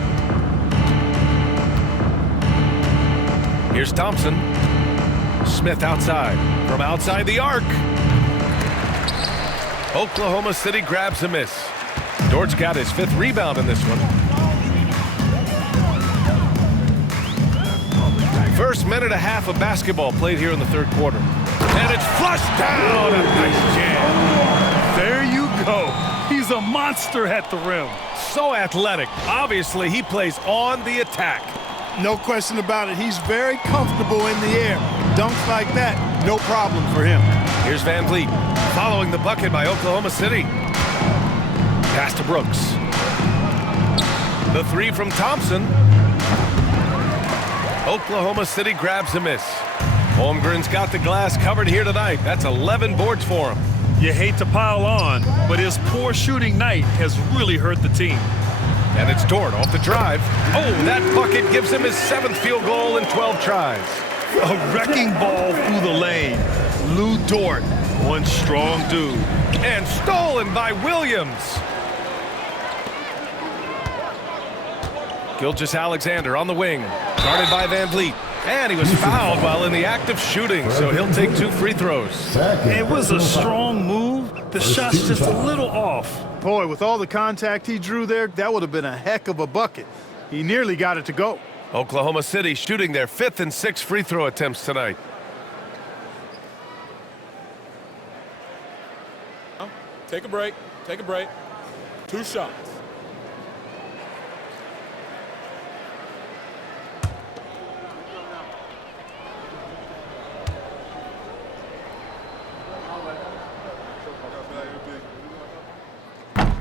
Here's Thompson. Smith outside. From outside the arc. Oklahoma City grabs a miss. Dort's got his 5th rebound in this one. First minute and a half of basketball played here in the 3rd quarter. And it's flushed down. A nice jam. There you go. He's a monster at the rim. So athletic. Obviously, he plays on the attack. No question about it. He's very comfortable in the air. Dunks like that, no problem for him. Here's Van Vliet following the bucket by Oklahoma City. Pass to Brooks. The 3 from Thompson. Oklahoma City grabs a miss. Holmgren's got the glass covered here tonight. That's 11 boards for him. You hate to pile on, but his poor shooting night has really hurt the team. And it's Dort off the drive. Oh, that bucket gives him his 7th field goal in 12 tries. A wrecking ball through the lane. Lou Dort, one strong dude. And stolen by Williams. Gilgeous-Alexander on the wing. Guarded by Van Vliet. And he was fouled while in the act of shooting, so he'll take 2 free throws. It was a strong move. The shot's just a little off. Boy, with all the contact he drew there, that would have been a heck of a bucket. He nearly got it to go. Oklahoma City shooting their 5th and 6th free throw attempts tonight. Take a break. Take a break. 2 shots.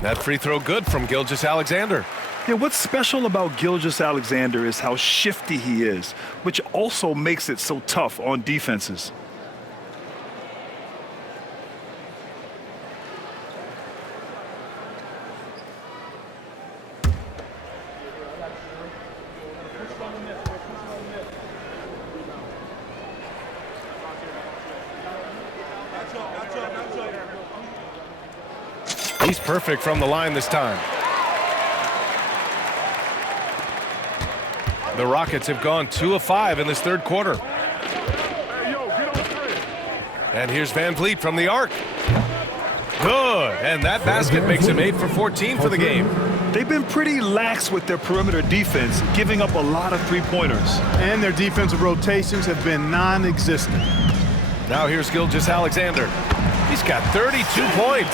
That free throw good from Gilgeous-Alexander. Yeah, what's special about Gilgeous-Alexander is how shifty he is, which also makes it so tough on defenses. He's perfect from the line this time. The Rockets have gone 2 of 5 in this 3rd quarter. And here's Van Vliet from the arc. Good. And that basket makes him 8 for 14 for the game. They've been pretty lax with their perimeter defense, giving up a lot of 3-pointers. And their defensive rotations have been non-existent. Now here's Gilgeous-Alexander. He's got 32 points.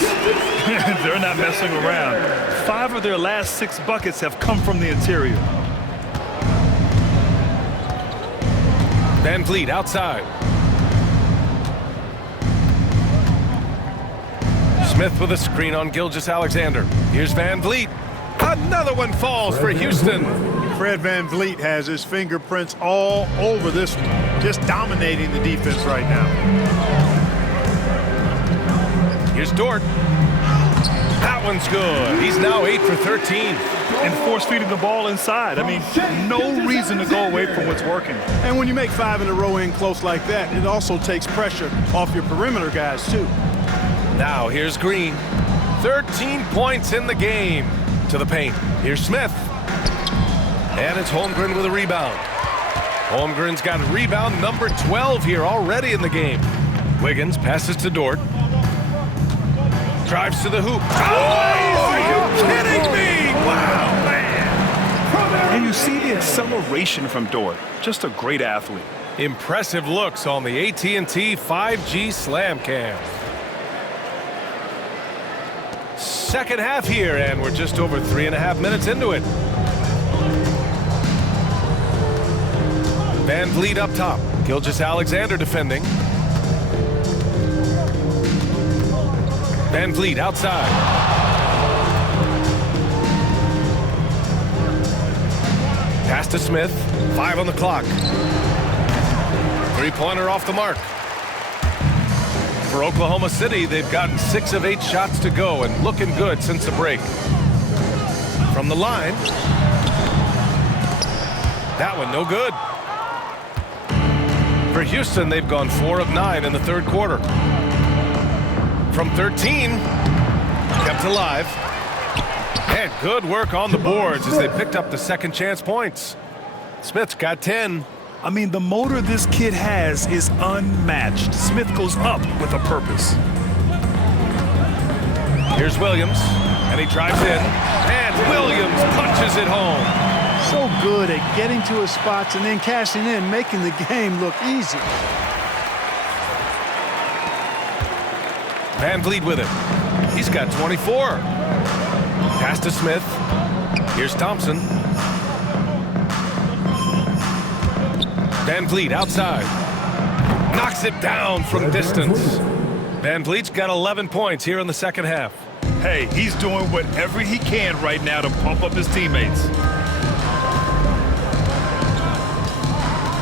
They're not messing around. 5 of their last 6 buckets have come from the interior. Van Vliet outside. Smith with a screen on Gilgeous-Alexander. Here's Van Vliet. Another one falls for Houston. Fred Van Vliet has his fingerprints all over this one, just dominating the defense right now. Here's Dort. That one's good. He's now 8 for 13. And force feeding the ball inside. I mean, no reason to go away from what's working. And when you make 5 in a row in close like that, it also takes pressure off your perimeter guys, too. Now here's Green. 13 points in the game. To the paint. Here's Smith. And it's Holmgren with a rebound. Holmgren's got rebound number 12 here already in the game. Wiggins passes to Dort. Drives to the hoop. Oh, are you kidding me? Wow, man. And you see the acceleration from Dort. Just a great athlete. Impressive looks on the AT&T 5G Slam Cam. Second half here, and we're just over 3.5 minutes into it. Van Vliet up top. Gilgeous-Alexander defending. Van Vliet outside. Pass to Smith. 5 on the clock. Three-pointer off the mark. For Oklahoma City, they've gotten 6 of 8 shots to go and looking good since the break. From the line. That one no good. For Houston, they've gone 4 of 9 in the third quarter. From 13, kept alive. And good work on the boards as they picked up the second chance points. Smith's got 10. I mean, the motor this kid has is unmatched. Smith goes up with a purpose. Here's Williams, and he drives in, and Williams punches it home. So good at getting to his spots and then cashing in, making the game look easy. Van Vliet with it. He's got 24. Pass to Smith. Here's Thompson. Van Vliet outside. Knocks it down from distance. Van Vliet's got 11 points here in the second half. Hey, he's doing whatever he can right now to pump up his teammates.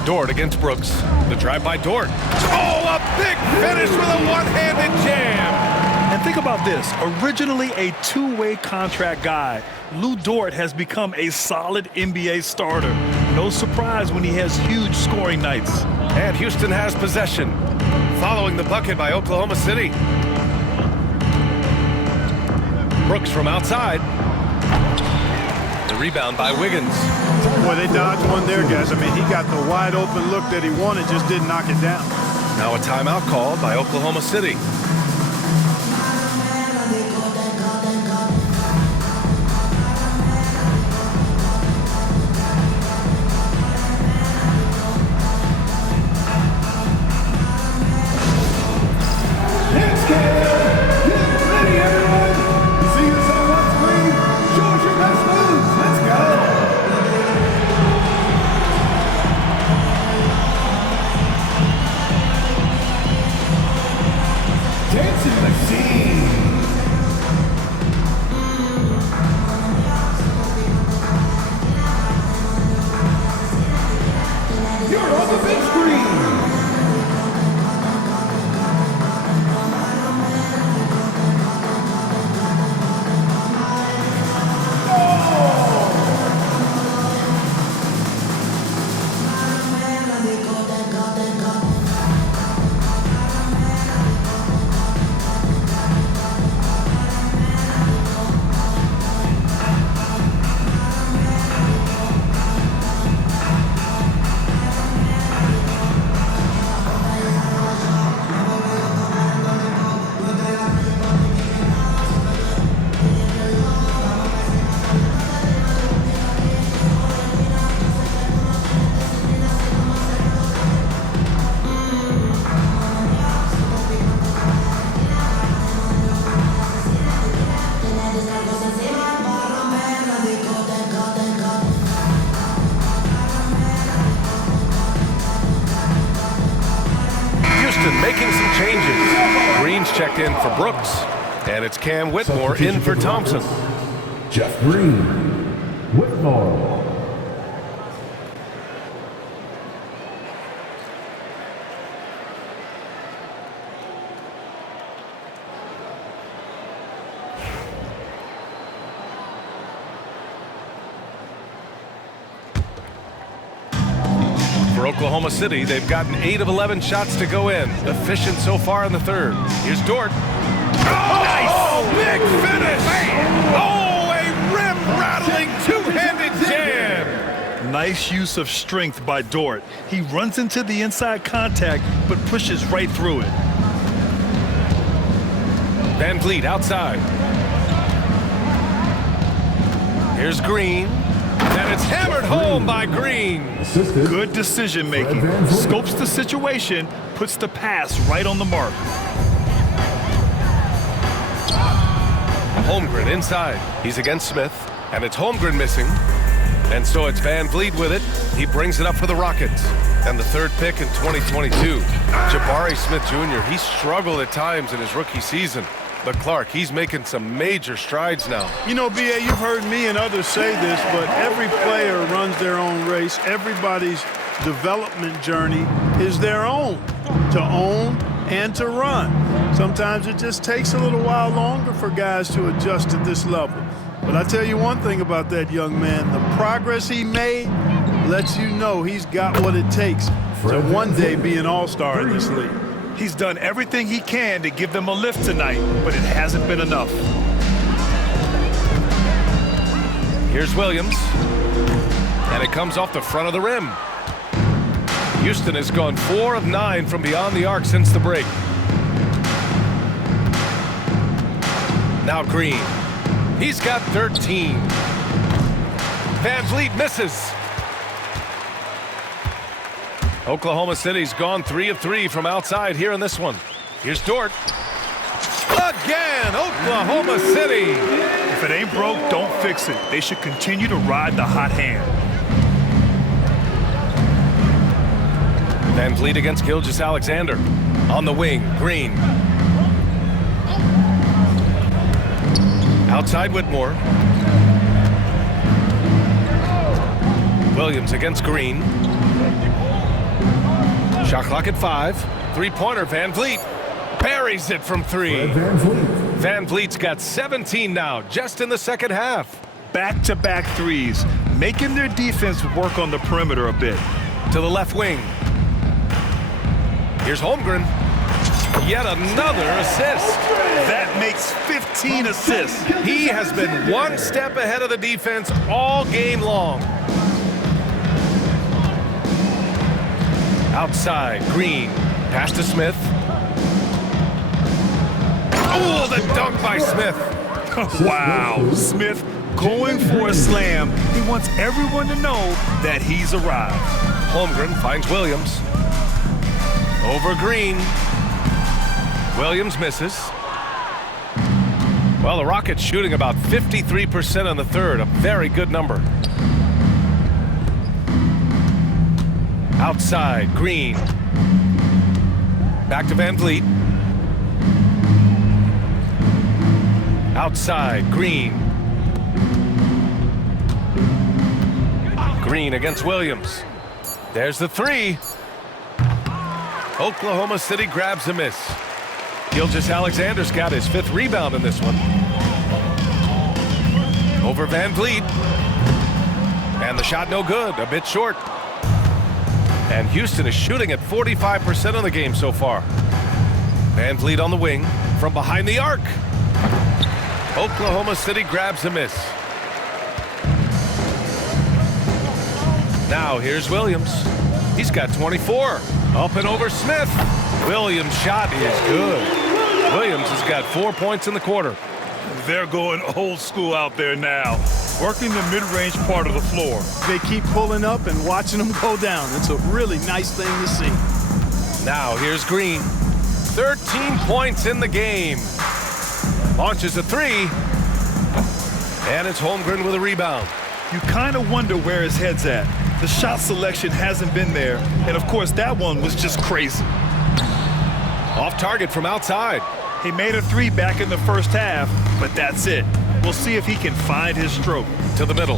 Dort against Brooks. The drive by Dort. Oh, a big finish with a one-handed jam. And think about this. Originally a two-way contract guy, Lu Dort has become a solid NBA starter. No surprise when he has huge scoring nights. And Houston has possession. Following the bucket by Oklahoma City. Brooks from outside. The rebound by Wiggins. Boy, they dodged one there, guys. I mean, he got the wide open look that he wanted, just didn't knock it down. Now a timeout called by Oklahoma City. Making some changes. Green's checked in for Brooks. And it's Cam Whitmore in for Thompson. Jeff Green, Whitmore. For Oklahoma City, they've gotten 8 of 11 shots to go in. Efficient so far in the third. Here's Dort. Oh, nice! Big finish! Oh, a rim-rattling two-handed jam! Nice use of strength by Dort. He runs into the inside contact, but pushes right through it. Van Vliet outside. Here's Green. And it's hammered home by Green. Good decision making. Scopes the situation, puts the pass right on the mark. Holmgren inside. He's against Smith. And it's Holmgren missing. And so it's Van Vliet with it. He brings it up for the Rockets. And the third pick in 2022. Jabari Smith Jr., he struggled at times in his rookie season. But Clark, he's making some major strides now. You know, B.A., you've heard me and others say this, but every player runs their own race. Everybody's development journey is their own, to own and to run. Sometimes it just takes a little while longer for guys to adjust at this level. But I tell you one thing about that young man, the progress he made lets you know he's got what it takes to one day be an all-star in this league. He's done everything he can to give them a lift tonight, but it hasn't been enough. Here's Williams. And it comes off the front of the rim. Houston has gone 4 of 9 from beyond the arc since the break. Now Green. He's got 13. Van Vliet misses. Oklahoma City's gone 3 of 3 from outside here in this one. Here's Dort. Again, Oklahoma City. If it ain't broke, don't fix it. They should continue to ride the hot hand. Van Vliet against Gilgeous-Alexander. On the wing, Green. Outside Whitmore. Williams against Green. Shot clock at 5. Three-pointer, Van Vliet. Buries it from 3. Van Vliet's got 17 now, just in the second half. Back-to-back threes, making their defense work on the perimeter a bit. To the left wing. Here's Holmgren. Yet another assist. That makes 15 assists. He has been one step ahead of the defense all game long. Outside, Green. Pass to Smith. Oh, the dunk by Smith. Wow. Smith going for a slam. He wants everyone to know that he's arrived. Holmgren finds Williams. Over Green. Williams misses. Well, the Rockets shooting about 53% in the third. A very good number. Outside, Green. Back to Van Vliet. Outside, Green. Green against Williams. There's the 3. Oklahoma City grabs a miss. Gilgeous-Alexander's got his 5th rebound in this one. Over Van Vliet. And the shot no good, a bit short. And Houston is shooting at 45% of the game so far. Van Vliet on the wing from behind the arc. Oklahoma City grabs a miss. Now here's Williams. He's got 24. Up and over Smith. Williams' shot is good. Williams has got 4 points in the quarter. They're going old school out there now, working the mid-range part of the floor. They keep pulling up and watching them go down. It's a really nice thing to see. Now here's Green. 13 points in the game. Launches a 3. And it's Holmgren with a rebound. You kind of wonder where his head's at. The shot selection hasn't been there. And, of course, that one was just crazy. Off target from outside. He made a 3 back in the first half, but that's it. We'll see if he can find his stroke. To the middle.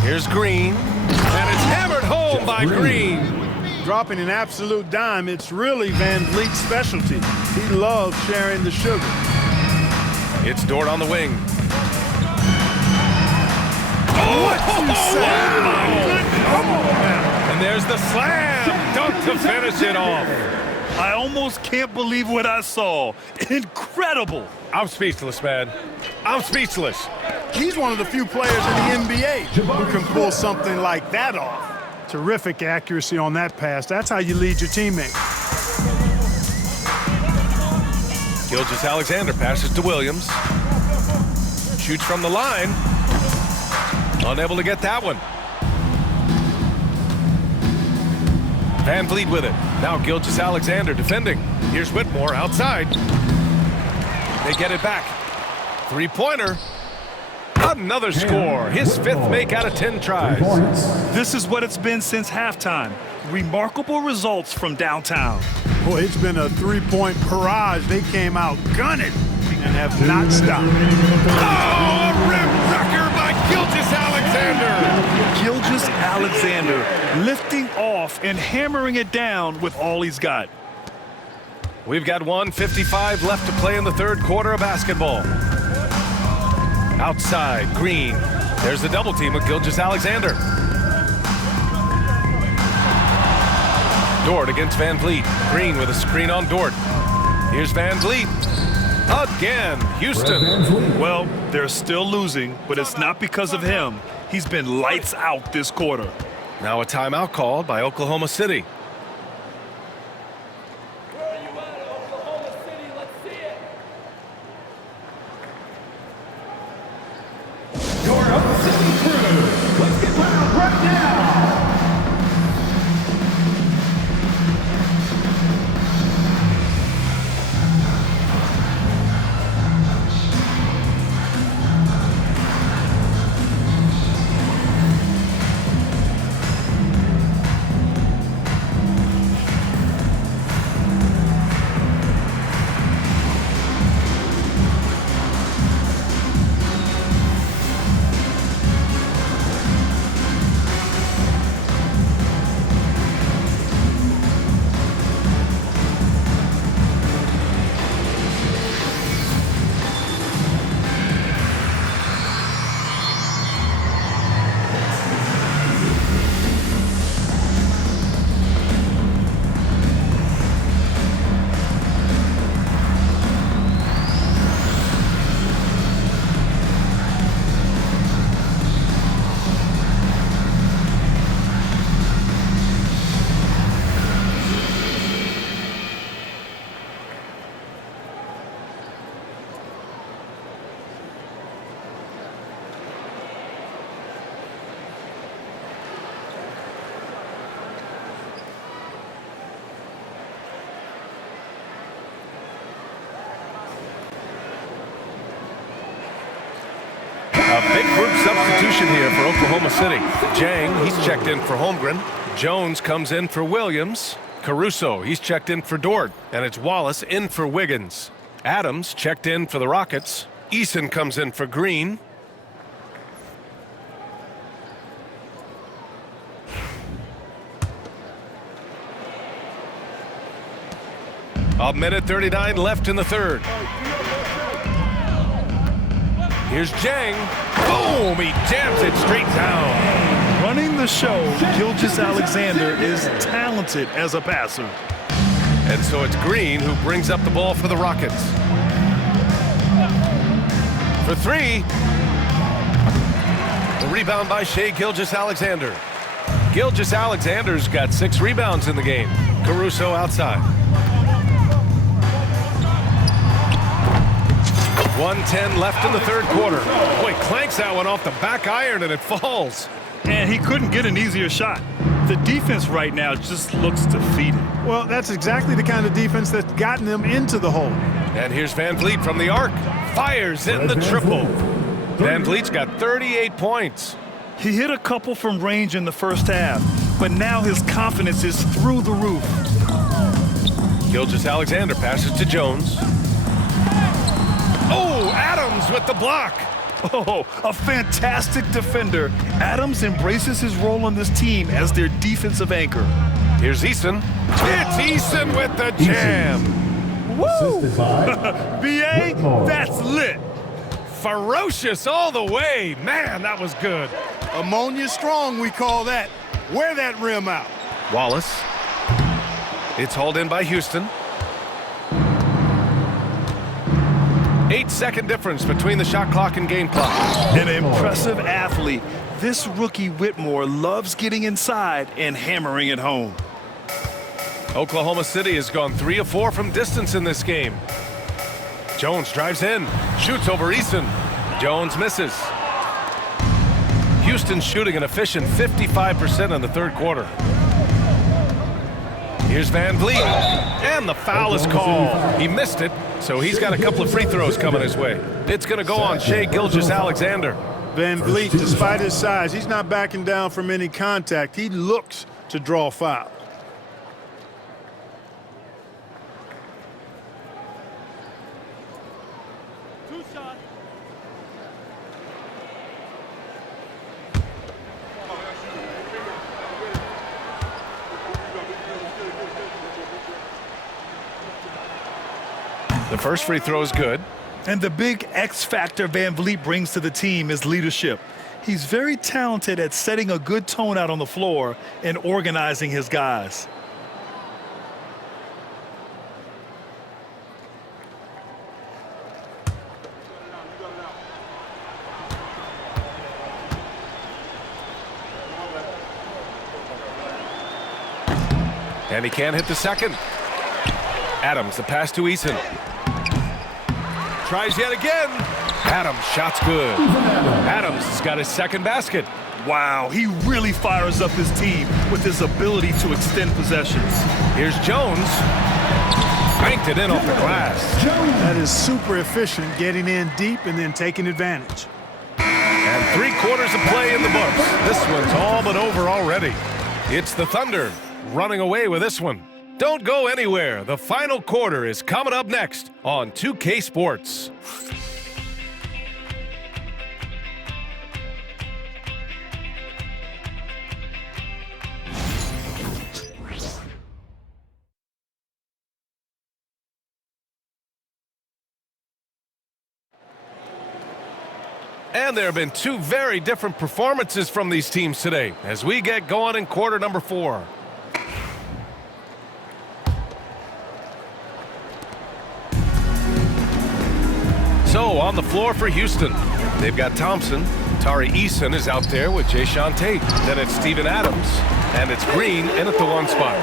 Here's Green. And it's hammered home by Green. Dropping an absolute dime, it's really Van Vliet's specialty. He loves sharing the sugar. It's Dort on the wing. And there's the slam dunk to finish it off. I almost can't believe what I saw. Incredible. I'm speechless, man. I'm speechless. He's one of the few players in the NBA who can pull something like that off. Terrific accuracy on that pass. That's how you lead your teammates. Gilgeous-Alexander passes to Williams. Shoots from the line. Unable to get that one. Van Vliet with it. Now Gilgeous-Alexander defending. Here's Whitmore outside. They get it back. Three-pointer. Another score. His 5th make out of 10 tries. This is what it's been since halftime. Remarkable results from downtown. Boy, it's been a 3-point barrage. They came out gunning and have not stopped. Oh, a rim wrecker by Gilgeous-Alexander. Gilgeous-Alexander lifting off and hammering it down with all he's got. We've got 1:55 left to play in the third quarter of basketball. Outside, Green. There's the double team with Gilgeous-Alexander. Dort against Van Vliet. Green with a screen on Dort. Here's Van Vliet. Again, Houston. Well, they're still losing, but it's not because of him. He's been lights out this quarter. Now a timeout called by Oklahoma City. A big group substitution here for Oklahoma City. Jang, he's checked in for Holmgren. Jones comes in for Williams. Caruso, he's checked in for Dort. And it's Wallace in for Wiggins. Adams checked in for the Rockets. Eason comes in for Green. A minute 39 left in the third. Here's Jang. Boom! He jams it straight down. Running the show, Gilgeous-Alexander is talented as a passer. And so it's Green who brings up the ball for the Rockets. For three. The rebound by Shai Gilgeous-Alexander. Gilgeous-Alexander's got 6 rebounds in the game. Caruso outside. 1:10 left in the third quarter. Boy, clanks that one off the back iron and it falls. And he couldn't get an easier shot. The defense right now just looks defeated. Well, that's exactly the kind of defense that's gotten them into the hole. And here's Van Vliet from the arc. Fires in the triple. Van Vliet's got 38 points. He hit a couple from range in the first half, but now his confidence is through the roof. Gilgeous-Alexander passes to Jones. Oh, Adams with the block. Oh, a fantastic defender. Adams embraces his role on this team as their defensive anchor. Here's Eason. It's Eason with the jam. Woo! B.A., that's lit. Ferocious all the way. Man, that was good. Ammonia strong, we call that. Wear that rim out. Wallace. It's hauled in by Houston. 8-second difference between the shot clock and game clock. An impressive athlete. This rookie Whitmore loves getting inside and hammering it home. Oklahoma City has gone 3 of 4 from distance in this game. Jones drives in, shoots over Eason. Jones misses. Houston shooting an efficient 55% in the third quarter. Here's Van Vliet, and the foul is called. He missed it, so he's got a couple of free throws coming his way. It's going to go on Shai Gilgeous-Alexander. Van Vliet, despite his size, he's not backing down from any contact. He looks to draw foul. The first free throw is good. And the big X factor Van Vliet brings to the team is leadership. He's very talented at setting a good tone out on the floor and organizing his guys. And he can't hit the second. Adams, the pass to Eason. Tries yet again. Adams, shot's good. Adams has got his second basket. Wow, he really fires up his team with his ability to extend possessions. Here's Jones. Banked it in off the glass. That is super efficient, getting in deep and then taking advantage. And 3/4 of play in the books. This one's all but over already. It's the Thunder running away with this one. Don't go anywhere. The final quarter is coming up next on 2K Sports. And there have been two very different performances from these teams today as we get going in quarter number 4. So on the floor for Houston, they've got Thompson. Tari Eason is out there with Jayshawn Tate. Then it's Steven Adams, and it's Green in at the 1 spot.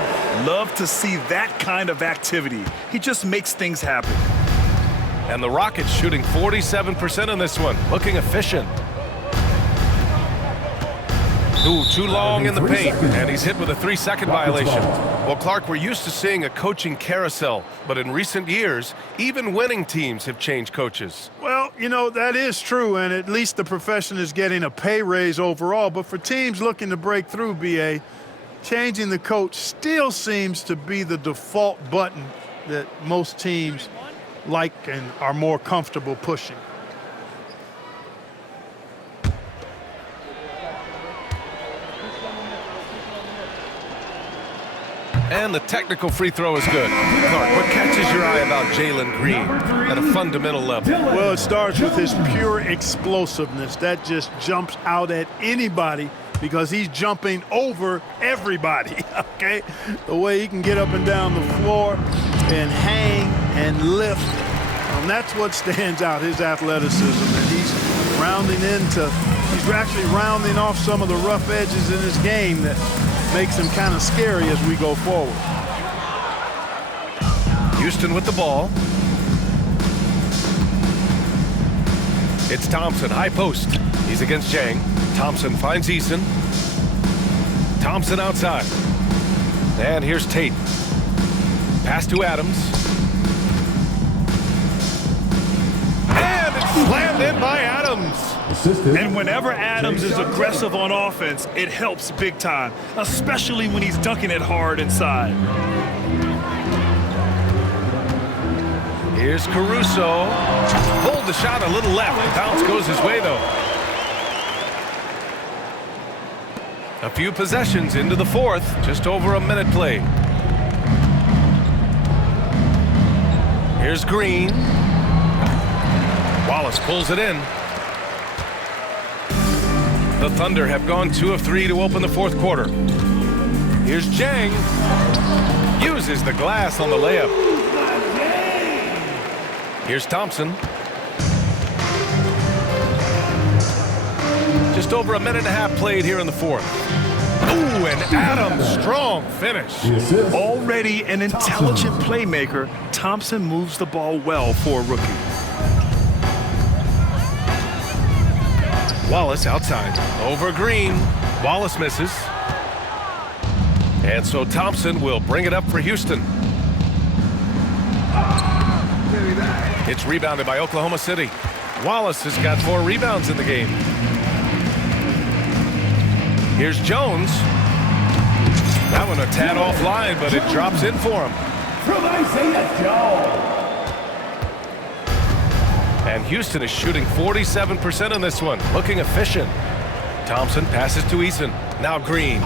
Love to see that kind of activity. He just makes things happen. And the Rockets shooting 47% in this one, looking efficient. Ooh, too long in the paint, and he's hit with a 3-second violation. Well, Clark, we're used to seeing a coaching carousel, but in recent years, even winning teams have changed coaches. Well, you know, that is true, and at least the profession is getting a pay raise overall. But for teams looking to break through, B.A., changing the coach still seems to be the default button that most teams like and are more comfortable pushing. And the technical free throw is good. Clark, what catches your eye about Jalen Green at a fundamental level? Well, it starts with his pure explosiveness. That just jumps out at anybody because he's jumping over everybody, okay? The way he can get up and down the floor and hang and lift. And that's what stands out, his athleticism. And he's actually rounding off some of the rough edges in his game that makes him kind of scary as we go forward. Houston with the ball. It's Thompson, high post. He's against Jang. Thompson finds Eason. Thompson outside. And here's Tate. Pass to Adams. And it's slammed in by Adams. And whenever Adams is aggressive on offense, it helps big time, especially when he's dunking it hard inside. Here's Caruso. Pulled the shot a little left. The bounce goes his way, though. A few possessions into the fourth. Just over a minute played. Here's Green. Wallace pulls it in. The Thunder have gone 2 of 3 to open the fourth quarter. Here's Jang. Uses the glass on the layup. Here's Thompson. Just over a minute and a half played here in the fourth. Ooh, and Adams, strong finish. Already an intelligent playmaker, Thompson moves the ball well for a rookie. Wallace outside. Over Green. Wallace misses. And so Thompson will bring it up for Houston. It's rebounded by Oklahoma City. Wallace has got 4 rebounds in the game. Here's Jones. That one a tad offline, but it drops in for him. From Isaiah Jones. And Houston is shooting 47% in this one. Looking efficient. Thompson passes to Eason. Now Green.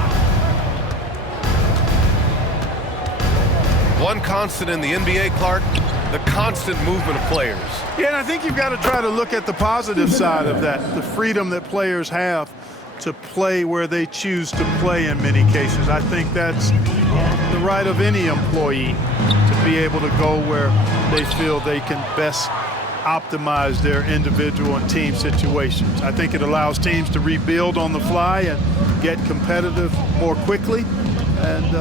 One constant in the NBA, Clark, the constant movement of players. Yeah, and I think you've got to try to look at the positive side of that, the freedom that players have to play where they choose to play in many cases. I think that's the right of any employee to be able to go where they feel they can best optimize their individual and team situations. I think it allows teams to rebuild on the fly and get competitive more quickly. And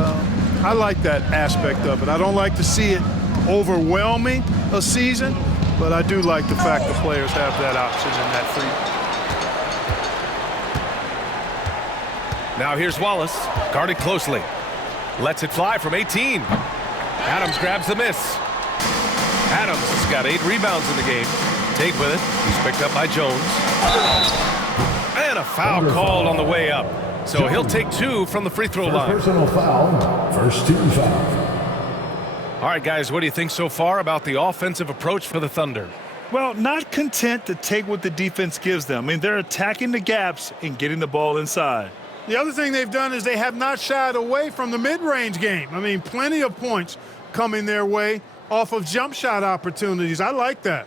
I like that aspect of it. I don't like to see it overwhelming a season, but I do like the fact that players have that option and that freedom. Now here's Wallace, guarded closely. Lets it fly from 18. Adams grabs the miss. Adams has got 8 rebounds in the game. Tate with it. He's picked up by Jones. And a foul called on the way up. So he'll take 2 from the free throw line. Personal foul. First team foul. All right, guys, what do you think so far about the offensive approach for the Thunder? Well, not content to take what the defense gives them. I mean, they're attacking the gaps and getting the ball inside. The other thing they've done is they have not shied away from the mid-range game. I mean, plenty of points coming their way off of jump shot opportunities. I like that.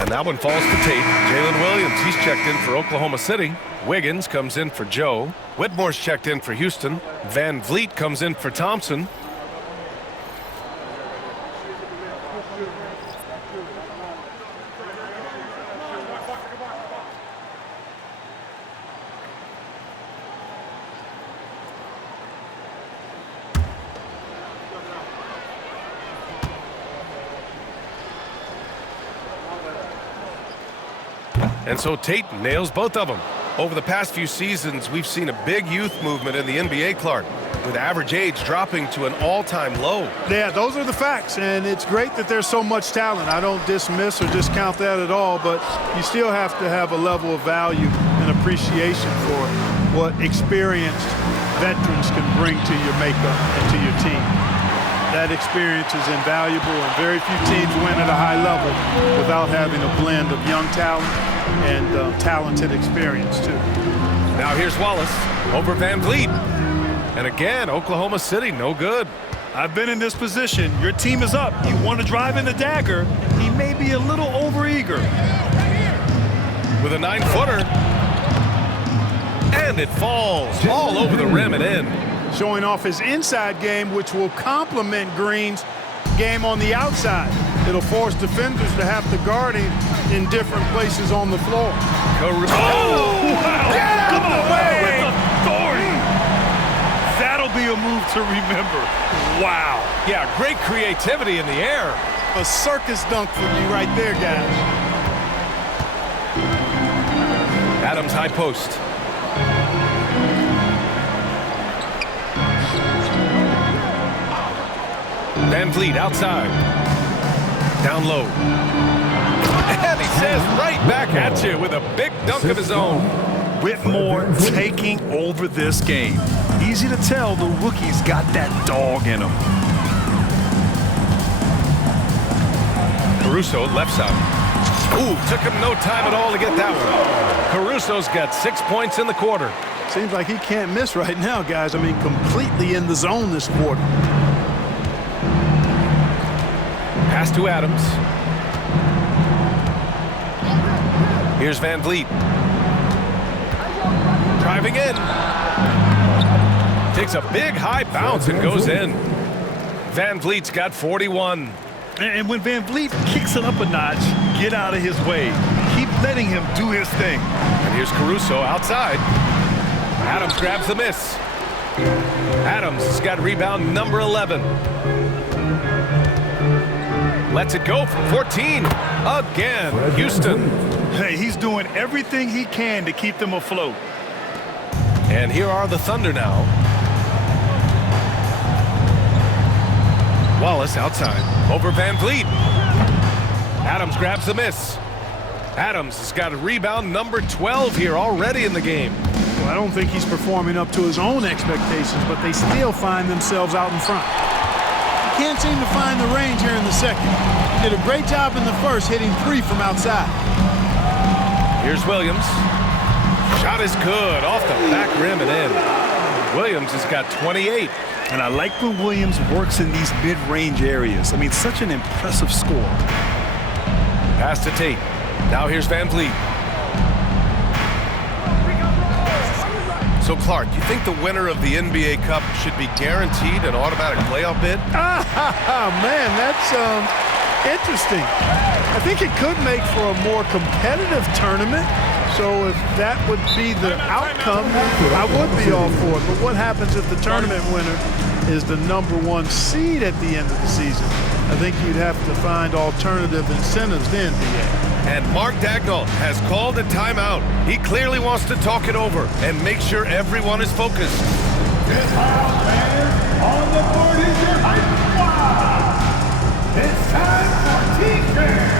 And that one falls to Tate. Jalen Williams, he's checked in for Oklahoma City. Wiggins comes in for Joe. Whitmore's checked in for Houston. Van Vliet comes in for Thompson. And so Tate nails both of them. Over the past few seasons, we've seen a big youth movement in the NBA, Clark, with average age dropping to an all-time low. Yeah, those are the facts, and it's great that there's so much talent. I don't dismiss or discount that at all, but you still have to have a level of value and appreciation for what experienced veterans can bring to your makeup and to your team. That experience is invaluable, and very few teams win at a high level without having a blend of young talent and talented experience, too. Now here's Wallace over Van Vliet. And again, Oklahoma City, no good. I've been in this position. Your team is up. You want to drive in the dagger. He may be a little overeager. With a 9-footer. And it falls all over the rim and in. Showing off his inside game, which will complement Green's game on the outside. It'll force defenders to have to guard him in different places on the floor. Get out of the way! With authority. That'll be a move to remember. Wow. Yeah, great creativity in the air. A circus dunk for you right there, guys. Adams high post. Van Vliet outside. Down low. And he says right back at you with a big dunk of his own. Whitmore taking over this game. Easy to tell the rookie's got that dog in him. Caruso left side. Ooh, took him no time at all to get that one. Caruso's got 6 points in the quarter. Seems like he can't miss right now, guys. I mean, completely in the zone this quarter. Pass to Adams. Here's Van Vliet. Driving in. Takes a big high bounce and goes in. Van Vliet's got 41. And when Van Vliet kicks it up a notch, get out of his way. Keep letting him do his thing. And here's Caruso outside. Adams grabs the miss. Adams has got rebound number 11. Lets it go from 14. Again, Houston. Hey, he's doing everything he can to keep them afloat. And here are the Thunder now. Wallace outside. Over Van Vliet. Adams grabs the miss. Adams has got a rebound number 12 here already in the game. Well, I don't think he's performing up to his own expectations, but they still find themselves out in front. He can't seem to find the range here in the second. He did a great job in the first, hitting 3 from outside. Here's Williams. Shot is good off the back rim and in. Williams has got 28. And I like when Williams works in these mid-range areas. I mean, such an impressive score. Pass to Tate. Now here's Van Vliet. So, Clark, you think the winner of the NBA Cup should be guaranteed an automatic playoff bid? Man, that's interesting. I think it could make for a more competitive tournament. So if that would be the outcome, I would be all for it. But what happens if the tournament winner is the #1 seed at the end of the season? I think you'd have to find alternative incentives then, DA. And Mark Dagnall has called a timeout. He clearly wants to talk it over and make sure everyone is focused. This house man on the board is your hype squad. It's time for defense.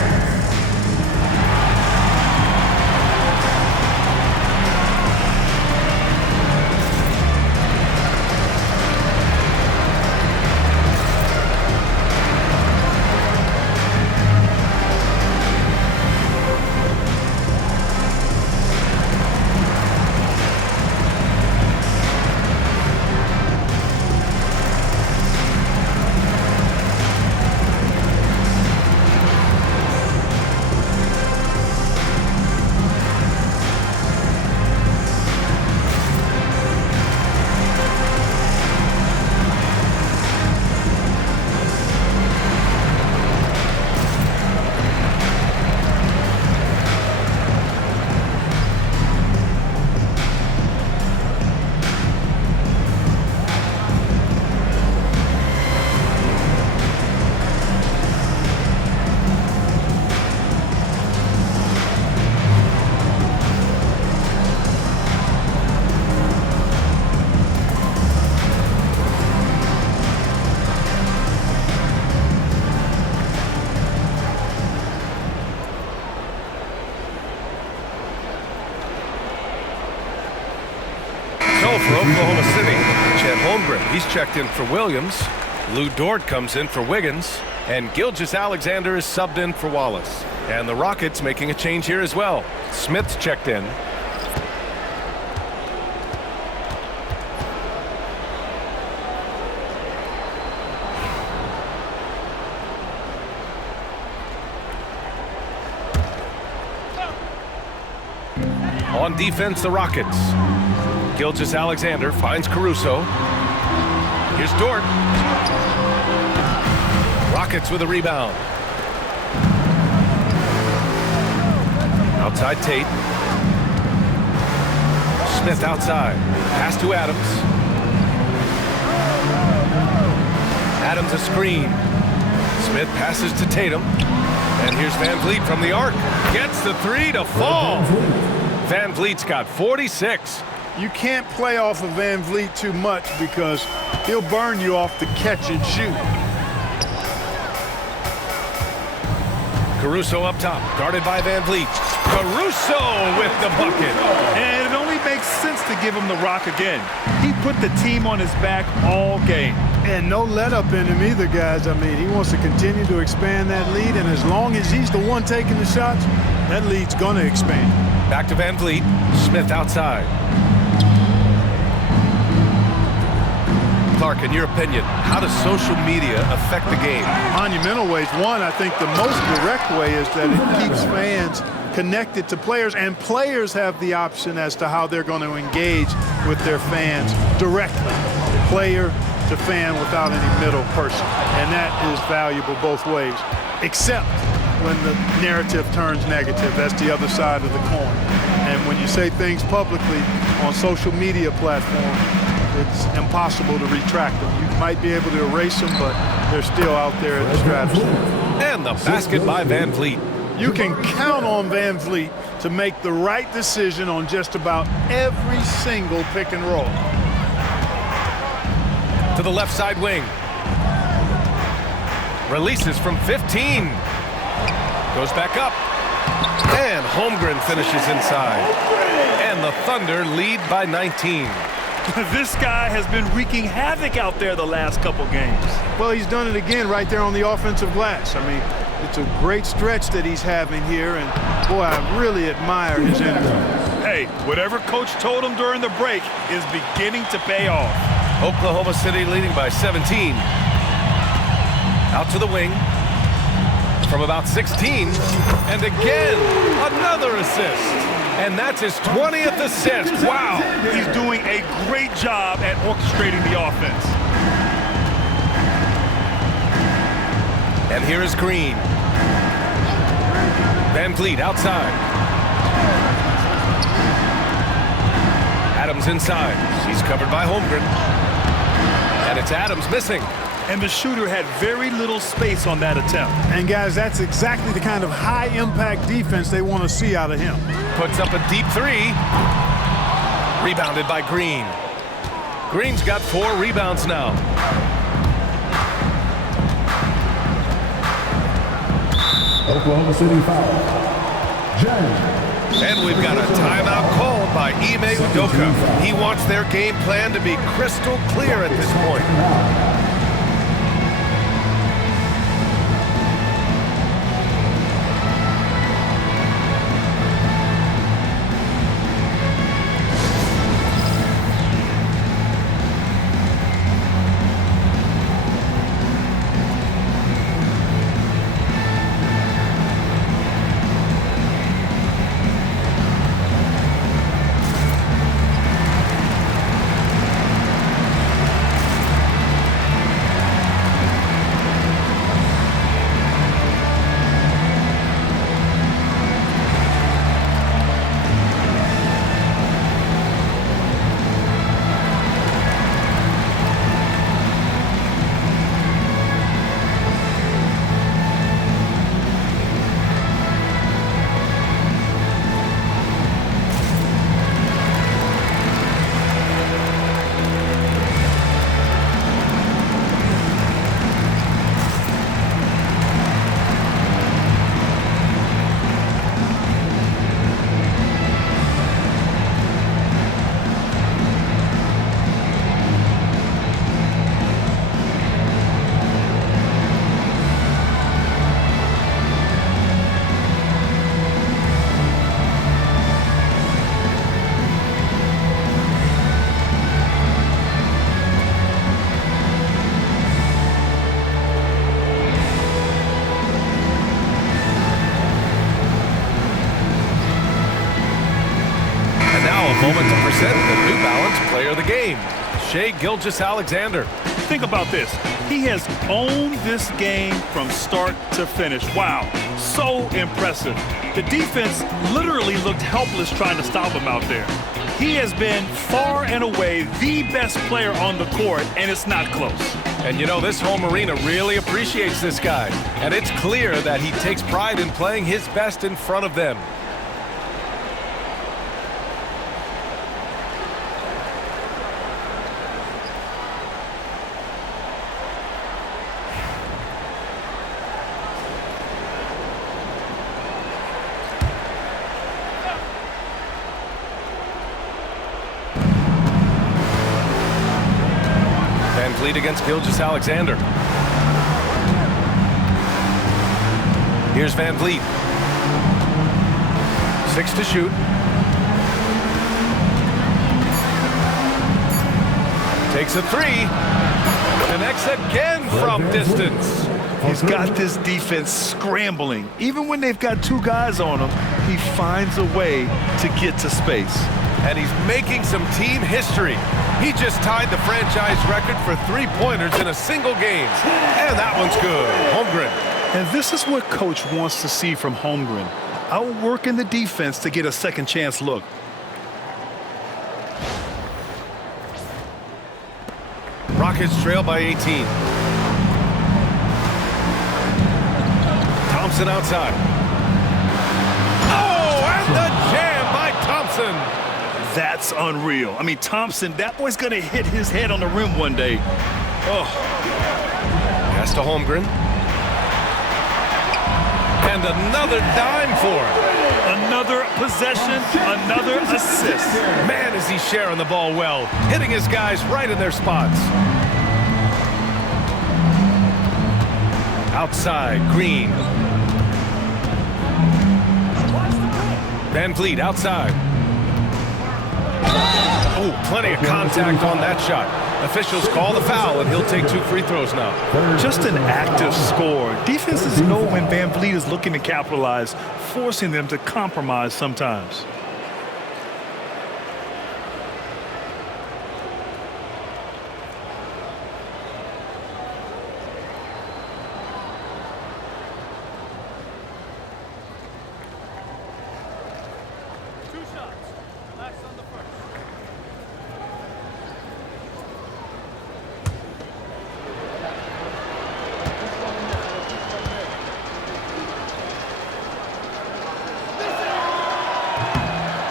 For Oklahoma City, Chet Holmgren, he's checked in for Williams. Lou Dort comes in for Wiggins. And Gilgeous-Alexander is subbed in for Wallace. And the Rockets making a change here as well. Smith's checked in. On defense, the Rockets. Gilgeous-Alexander finds Caruso. Here's Dort. Rockets with a rebound. Outside Tate. Smith outside. Pass to Adams. Adams a screen. Smith passes to Tatum. And here's Van Vliet from the arc. Gets the 3 to fall. Van Vliet's got 46. You can't play off of Van Vliet too much because he'll burn you off the catch and shoot. Caruso up top, guarded by Van Vliet. Caruso with the bucket. And it only makes sense to give him the rock again. He put the team on his back all game. And no let up in him either, guys. I mean, he wants to continue to expand that lead, and as long as he's the one taking the shots, that lead's going to expand. Back to Van Vliet. Smith outside. Clark, in your opinion, how does social media affect the game? Monumental ways. One, I think the most direct way is that it keeps fans connected to players, and players have the option as to how they're going to engage with their fans directly, player to fan, without any middle person. And that is valuable both ways, except when the narrative turns negative. That's the other side of the coin. And when you say things publicly on social media platforms, it's impossible to retract them. You might be able to erase them, but they're still out there in the stratosphere. And the basket by Van Vliet. You can count on Van Vliet to make the right decision on just about every single pick and roll. To the left side wing. Releases from 15. Goes back up. And Holmgren finishes inside. And the Thunder lead by 19. This guy has been wreaking havoc out there the last couple games. Well, he's done it again right there on the offensive glass. I mean, it's a great stretch that he's having here, and boy, I really admire his energy. Hey, whatever coach told him during the break is beginning to pay off. Oklahoma City leading by 17. Out to the wing. From about 16. And again, another assist. And that's his 20th assist. Wow. He's doing a great job at orchestrating the offense. And here is Green. Van Vliet outside. Adams inside. He's covered by Holmgren. And it's Adams missing. And the shooter had very little space on that attempt. And guys, that's exactly the kind of high-impact defense they want to see out of him. Puts up a deep three. Rebounded by Green. Green's got 4 rebounds now. Oklahoma City foul. James. And we've got a timeout called by Ime Udoka. He wants their game plan to be crystal clear at this point. Moment to present the New Balance Player of the Game, Shai Gilgeous-Alexander. Think about this. He has owned this game from start to finish. Wow, so impressive. The defense literally looked helpless trying to stop him out there. He has been far and away the best player on the court, and it's not close. And you know, this home arena really appreciates this guy. And it's clear that he takes pride in playing his best in front of them. Fleet against Gilgeous Alexander. Here's Van Vliet. 6 to shoot. Takes a 3. Connects again from distance. He's got this defense scrambling. Even when they've got 2 guys on him, he finds a way to get to space. And he's making some team history. He just tied the franchise record for 3-pointers in a single game. And that one's good. Holmgren. And this is what Coach wants to see from Holmgren. Outworking the defense to get a second chance look. Rockets trail by 18. Thompson outside. Oh, and the jam by Thompson. That's unreal. I mean, Thompson, that boy's going to hit his head on the rim one day. Oh. Pass to Holmgren. And another dime for him. Another possession, another assist. Man, is he sharing the ball well, hitting his guys right in their spots. Outside, Green. Van Vliet outside. Oh, plenty of contact on that shot. Officials call the foul, and he'll take 2 free throws now. Just an active score. Defenses know when Van Vliet is looking to capitalize, forcing them to compromise sometimes.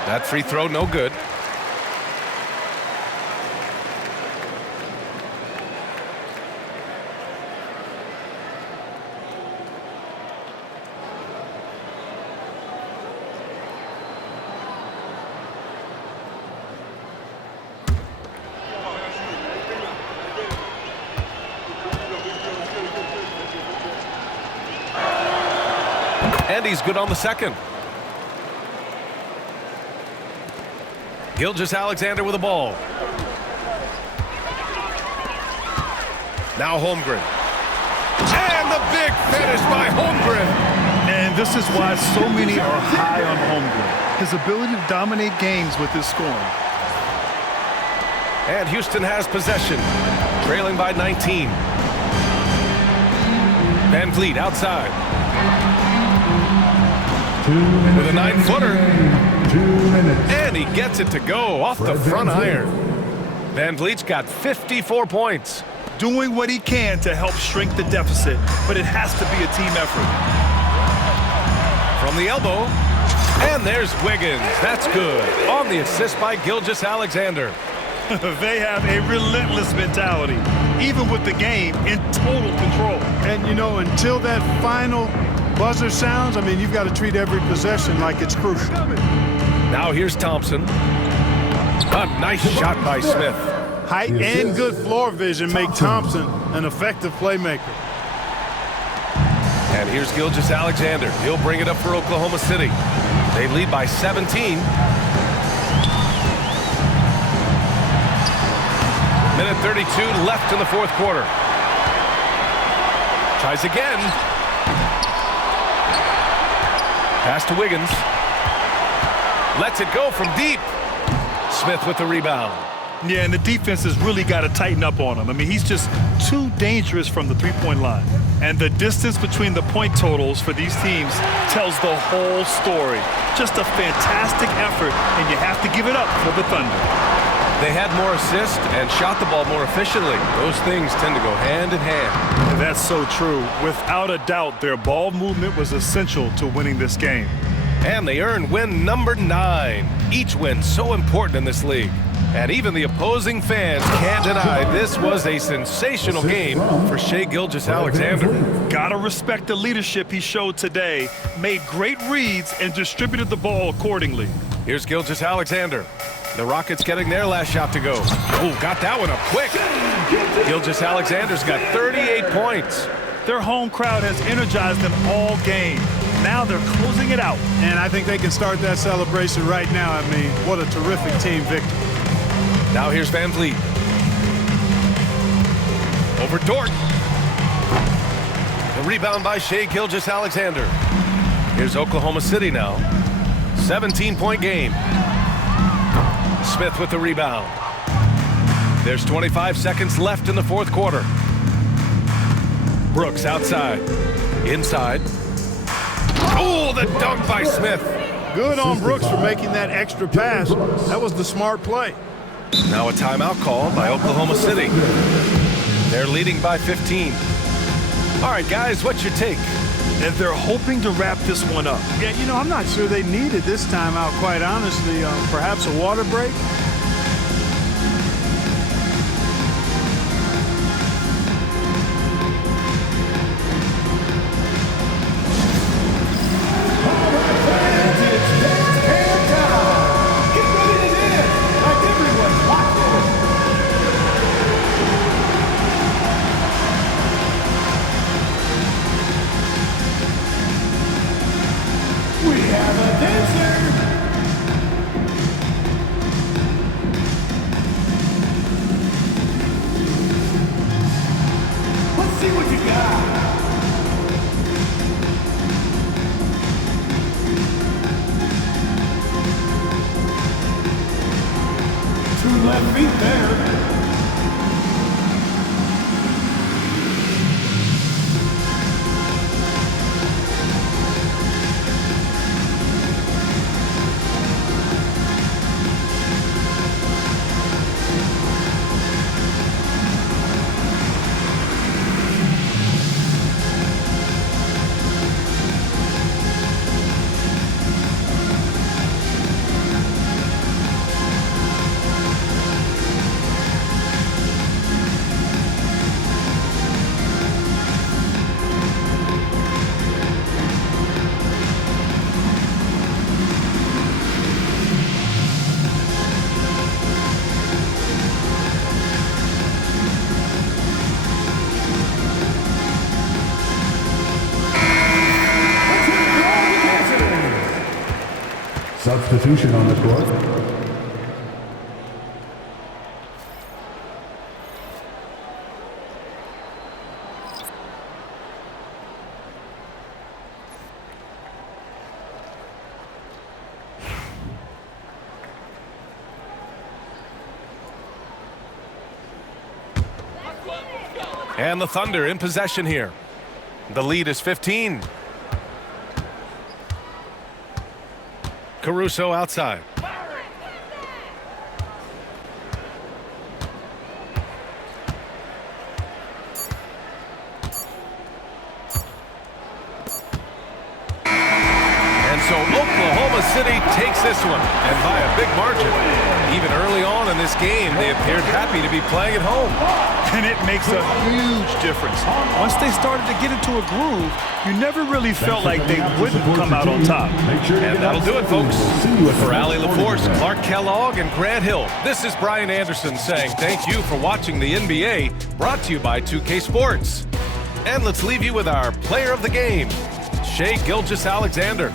That free throw, no good. And he's good on the second. Gilgeous Alexander with the ball. Now Holmgren. And the big finish by Holmgren. And this is why so many are high on Holmgren. His ability to dominate games with his scoring. And Houston has possession, trailing by 19. Van Vliet outside. With a 9-footer. 2 minutes. And he gets it to go off the front iron. Van Vliet's got 54 points. Doing what he can to help shrink the deficit, but it has to be a team effort. From the elbow. And there's Wiggins. That's good. On the assist by Gilgeous Alexander. They have a relentless mentality, even with the game in total control. And, you know, until that final buzzer sounds, I mean, you've got to treat every possession like it's crucial. Now here's Thompson. A nice shot by Smith. Height and good floor vision make Thompson an effective playmaker. And here's Gilgeous Alexander. He'll bring it up for Oklahoma City. They lead by 17. Minute 32 left in the 4th quarter. Tries again. Pass to Wiggins. Lets it go from deep. Smith with the rebound. Yeah, and the defense has really got to tighten up on him. I mean, he's just too dangerous from the three-point line. And the distance between the point totals for these teams tells the whole story. Just a fantastic effort, and you have to give it up for the Thunder. They had more assists and shot the ball more efficiently. Those things tend to go hand in hand. And that's so true. Without a doubt, their ball movement was essential to winning this game. And they earned win number 9. Each win so important in this league. And even the opposing fans can't deny this was a sensational game for Shai Gilgeous-Alexander. Gotta respect the leadership he showed today. Made great reads and distributed the ball accordingly. Here's Gilgeous-Alexander. The Rockets getting their last shot to go. Oh, got that one up quick. Gilgeous-Alexander's got 38 points. Their home crowd has energized them all game. Now they're closing it out. And I think they can start that celebration right now. I mean, what a terrific team victory. Now here's Van Vliet. Over Dort. The rebound by Shai Gilgeous-Alexander. Here's Oklahoma City now. 17-point game. Smith with the rebound. There's 25 seconds left in the fourth quarter. Brooks outside. Inside. Oh, the dunk by Smith. Good on Brooks for making that extra pass. That was the smart play. Now a timeout called by Oklahoma City. They're leading by 15. All right, guys, what's your take? And they're hoping to wrap this one up. Yeah, you know, I'm not sure they needed this timeout, quite honestly. Perhaps a water break? Substitution on the court. And the Thunder in possession here. The lead is 15. Caruso outside. And so Oklahoma City takes this one, and by a big margin. Even early on in this game, they appeared happy to be playing at home. And it makes a huge difference. Once they started to get into a groove, you never really felt like they wouldn't come out on top. And that'll do it, folks. For Allie LaForce, Clark Kellogg, and Grant Hill, this is Brian Anderson saying thank you for watching the NBA, brought to you by 2K Sports. And let's leave you with our player of the game, Shai Gilgeous-Alexander.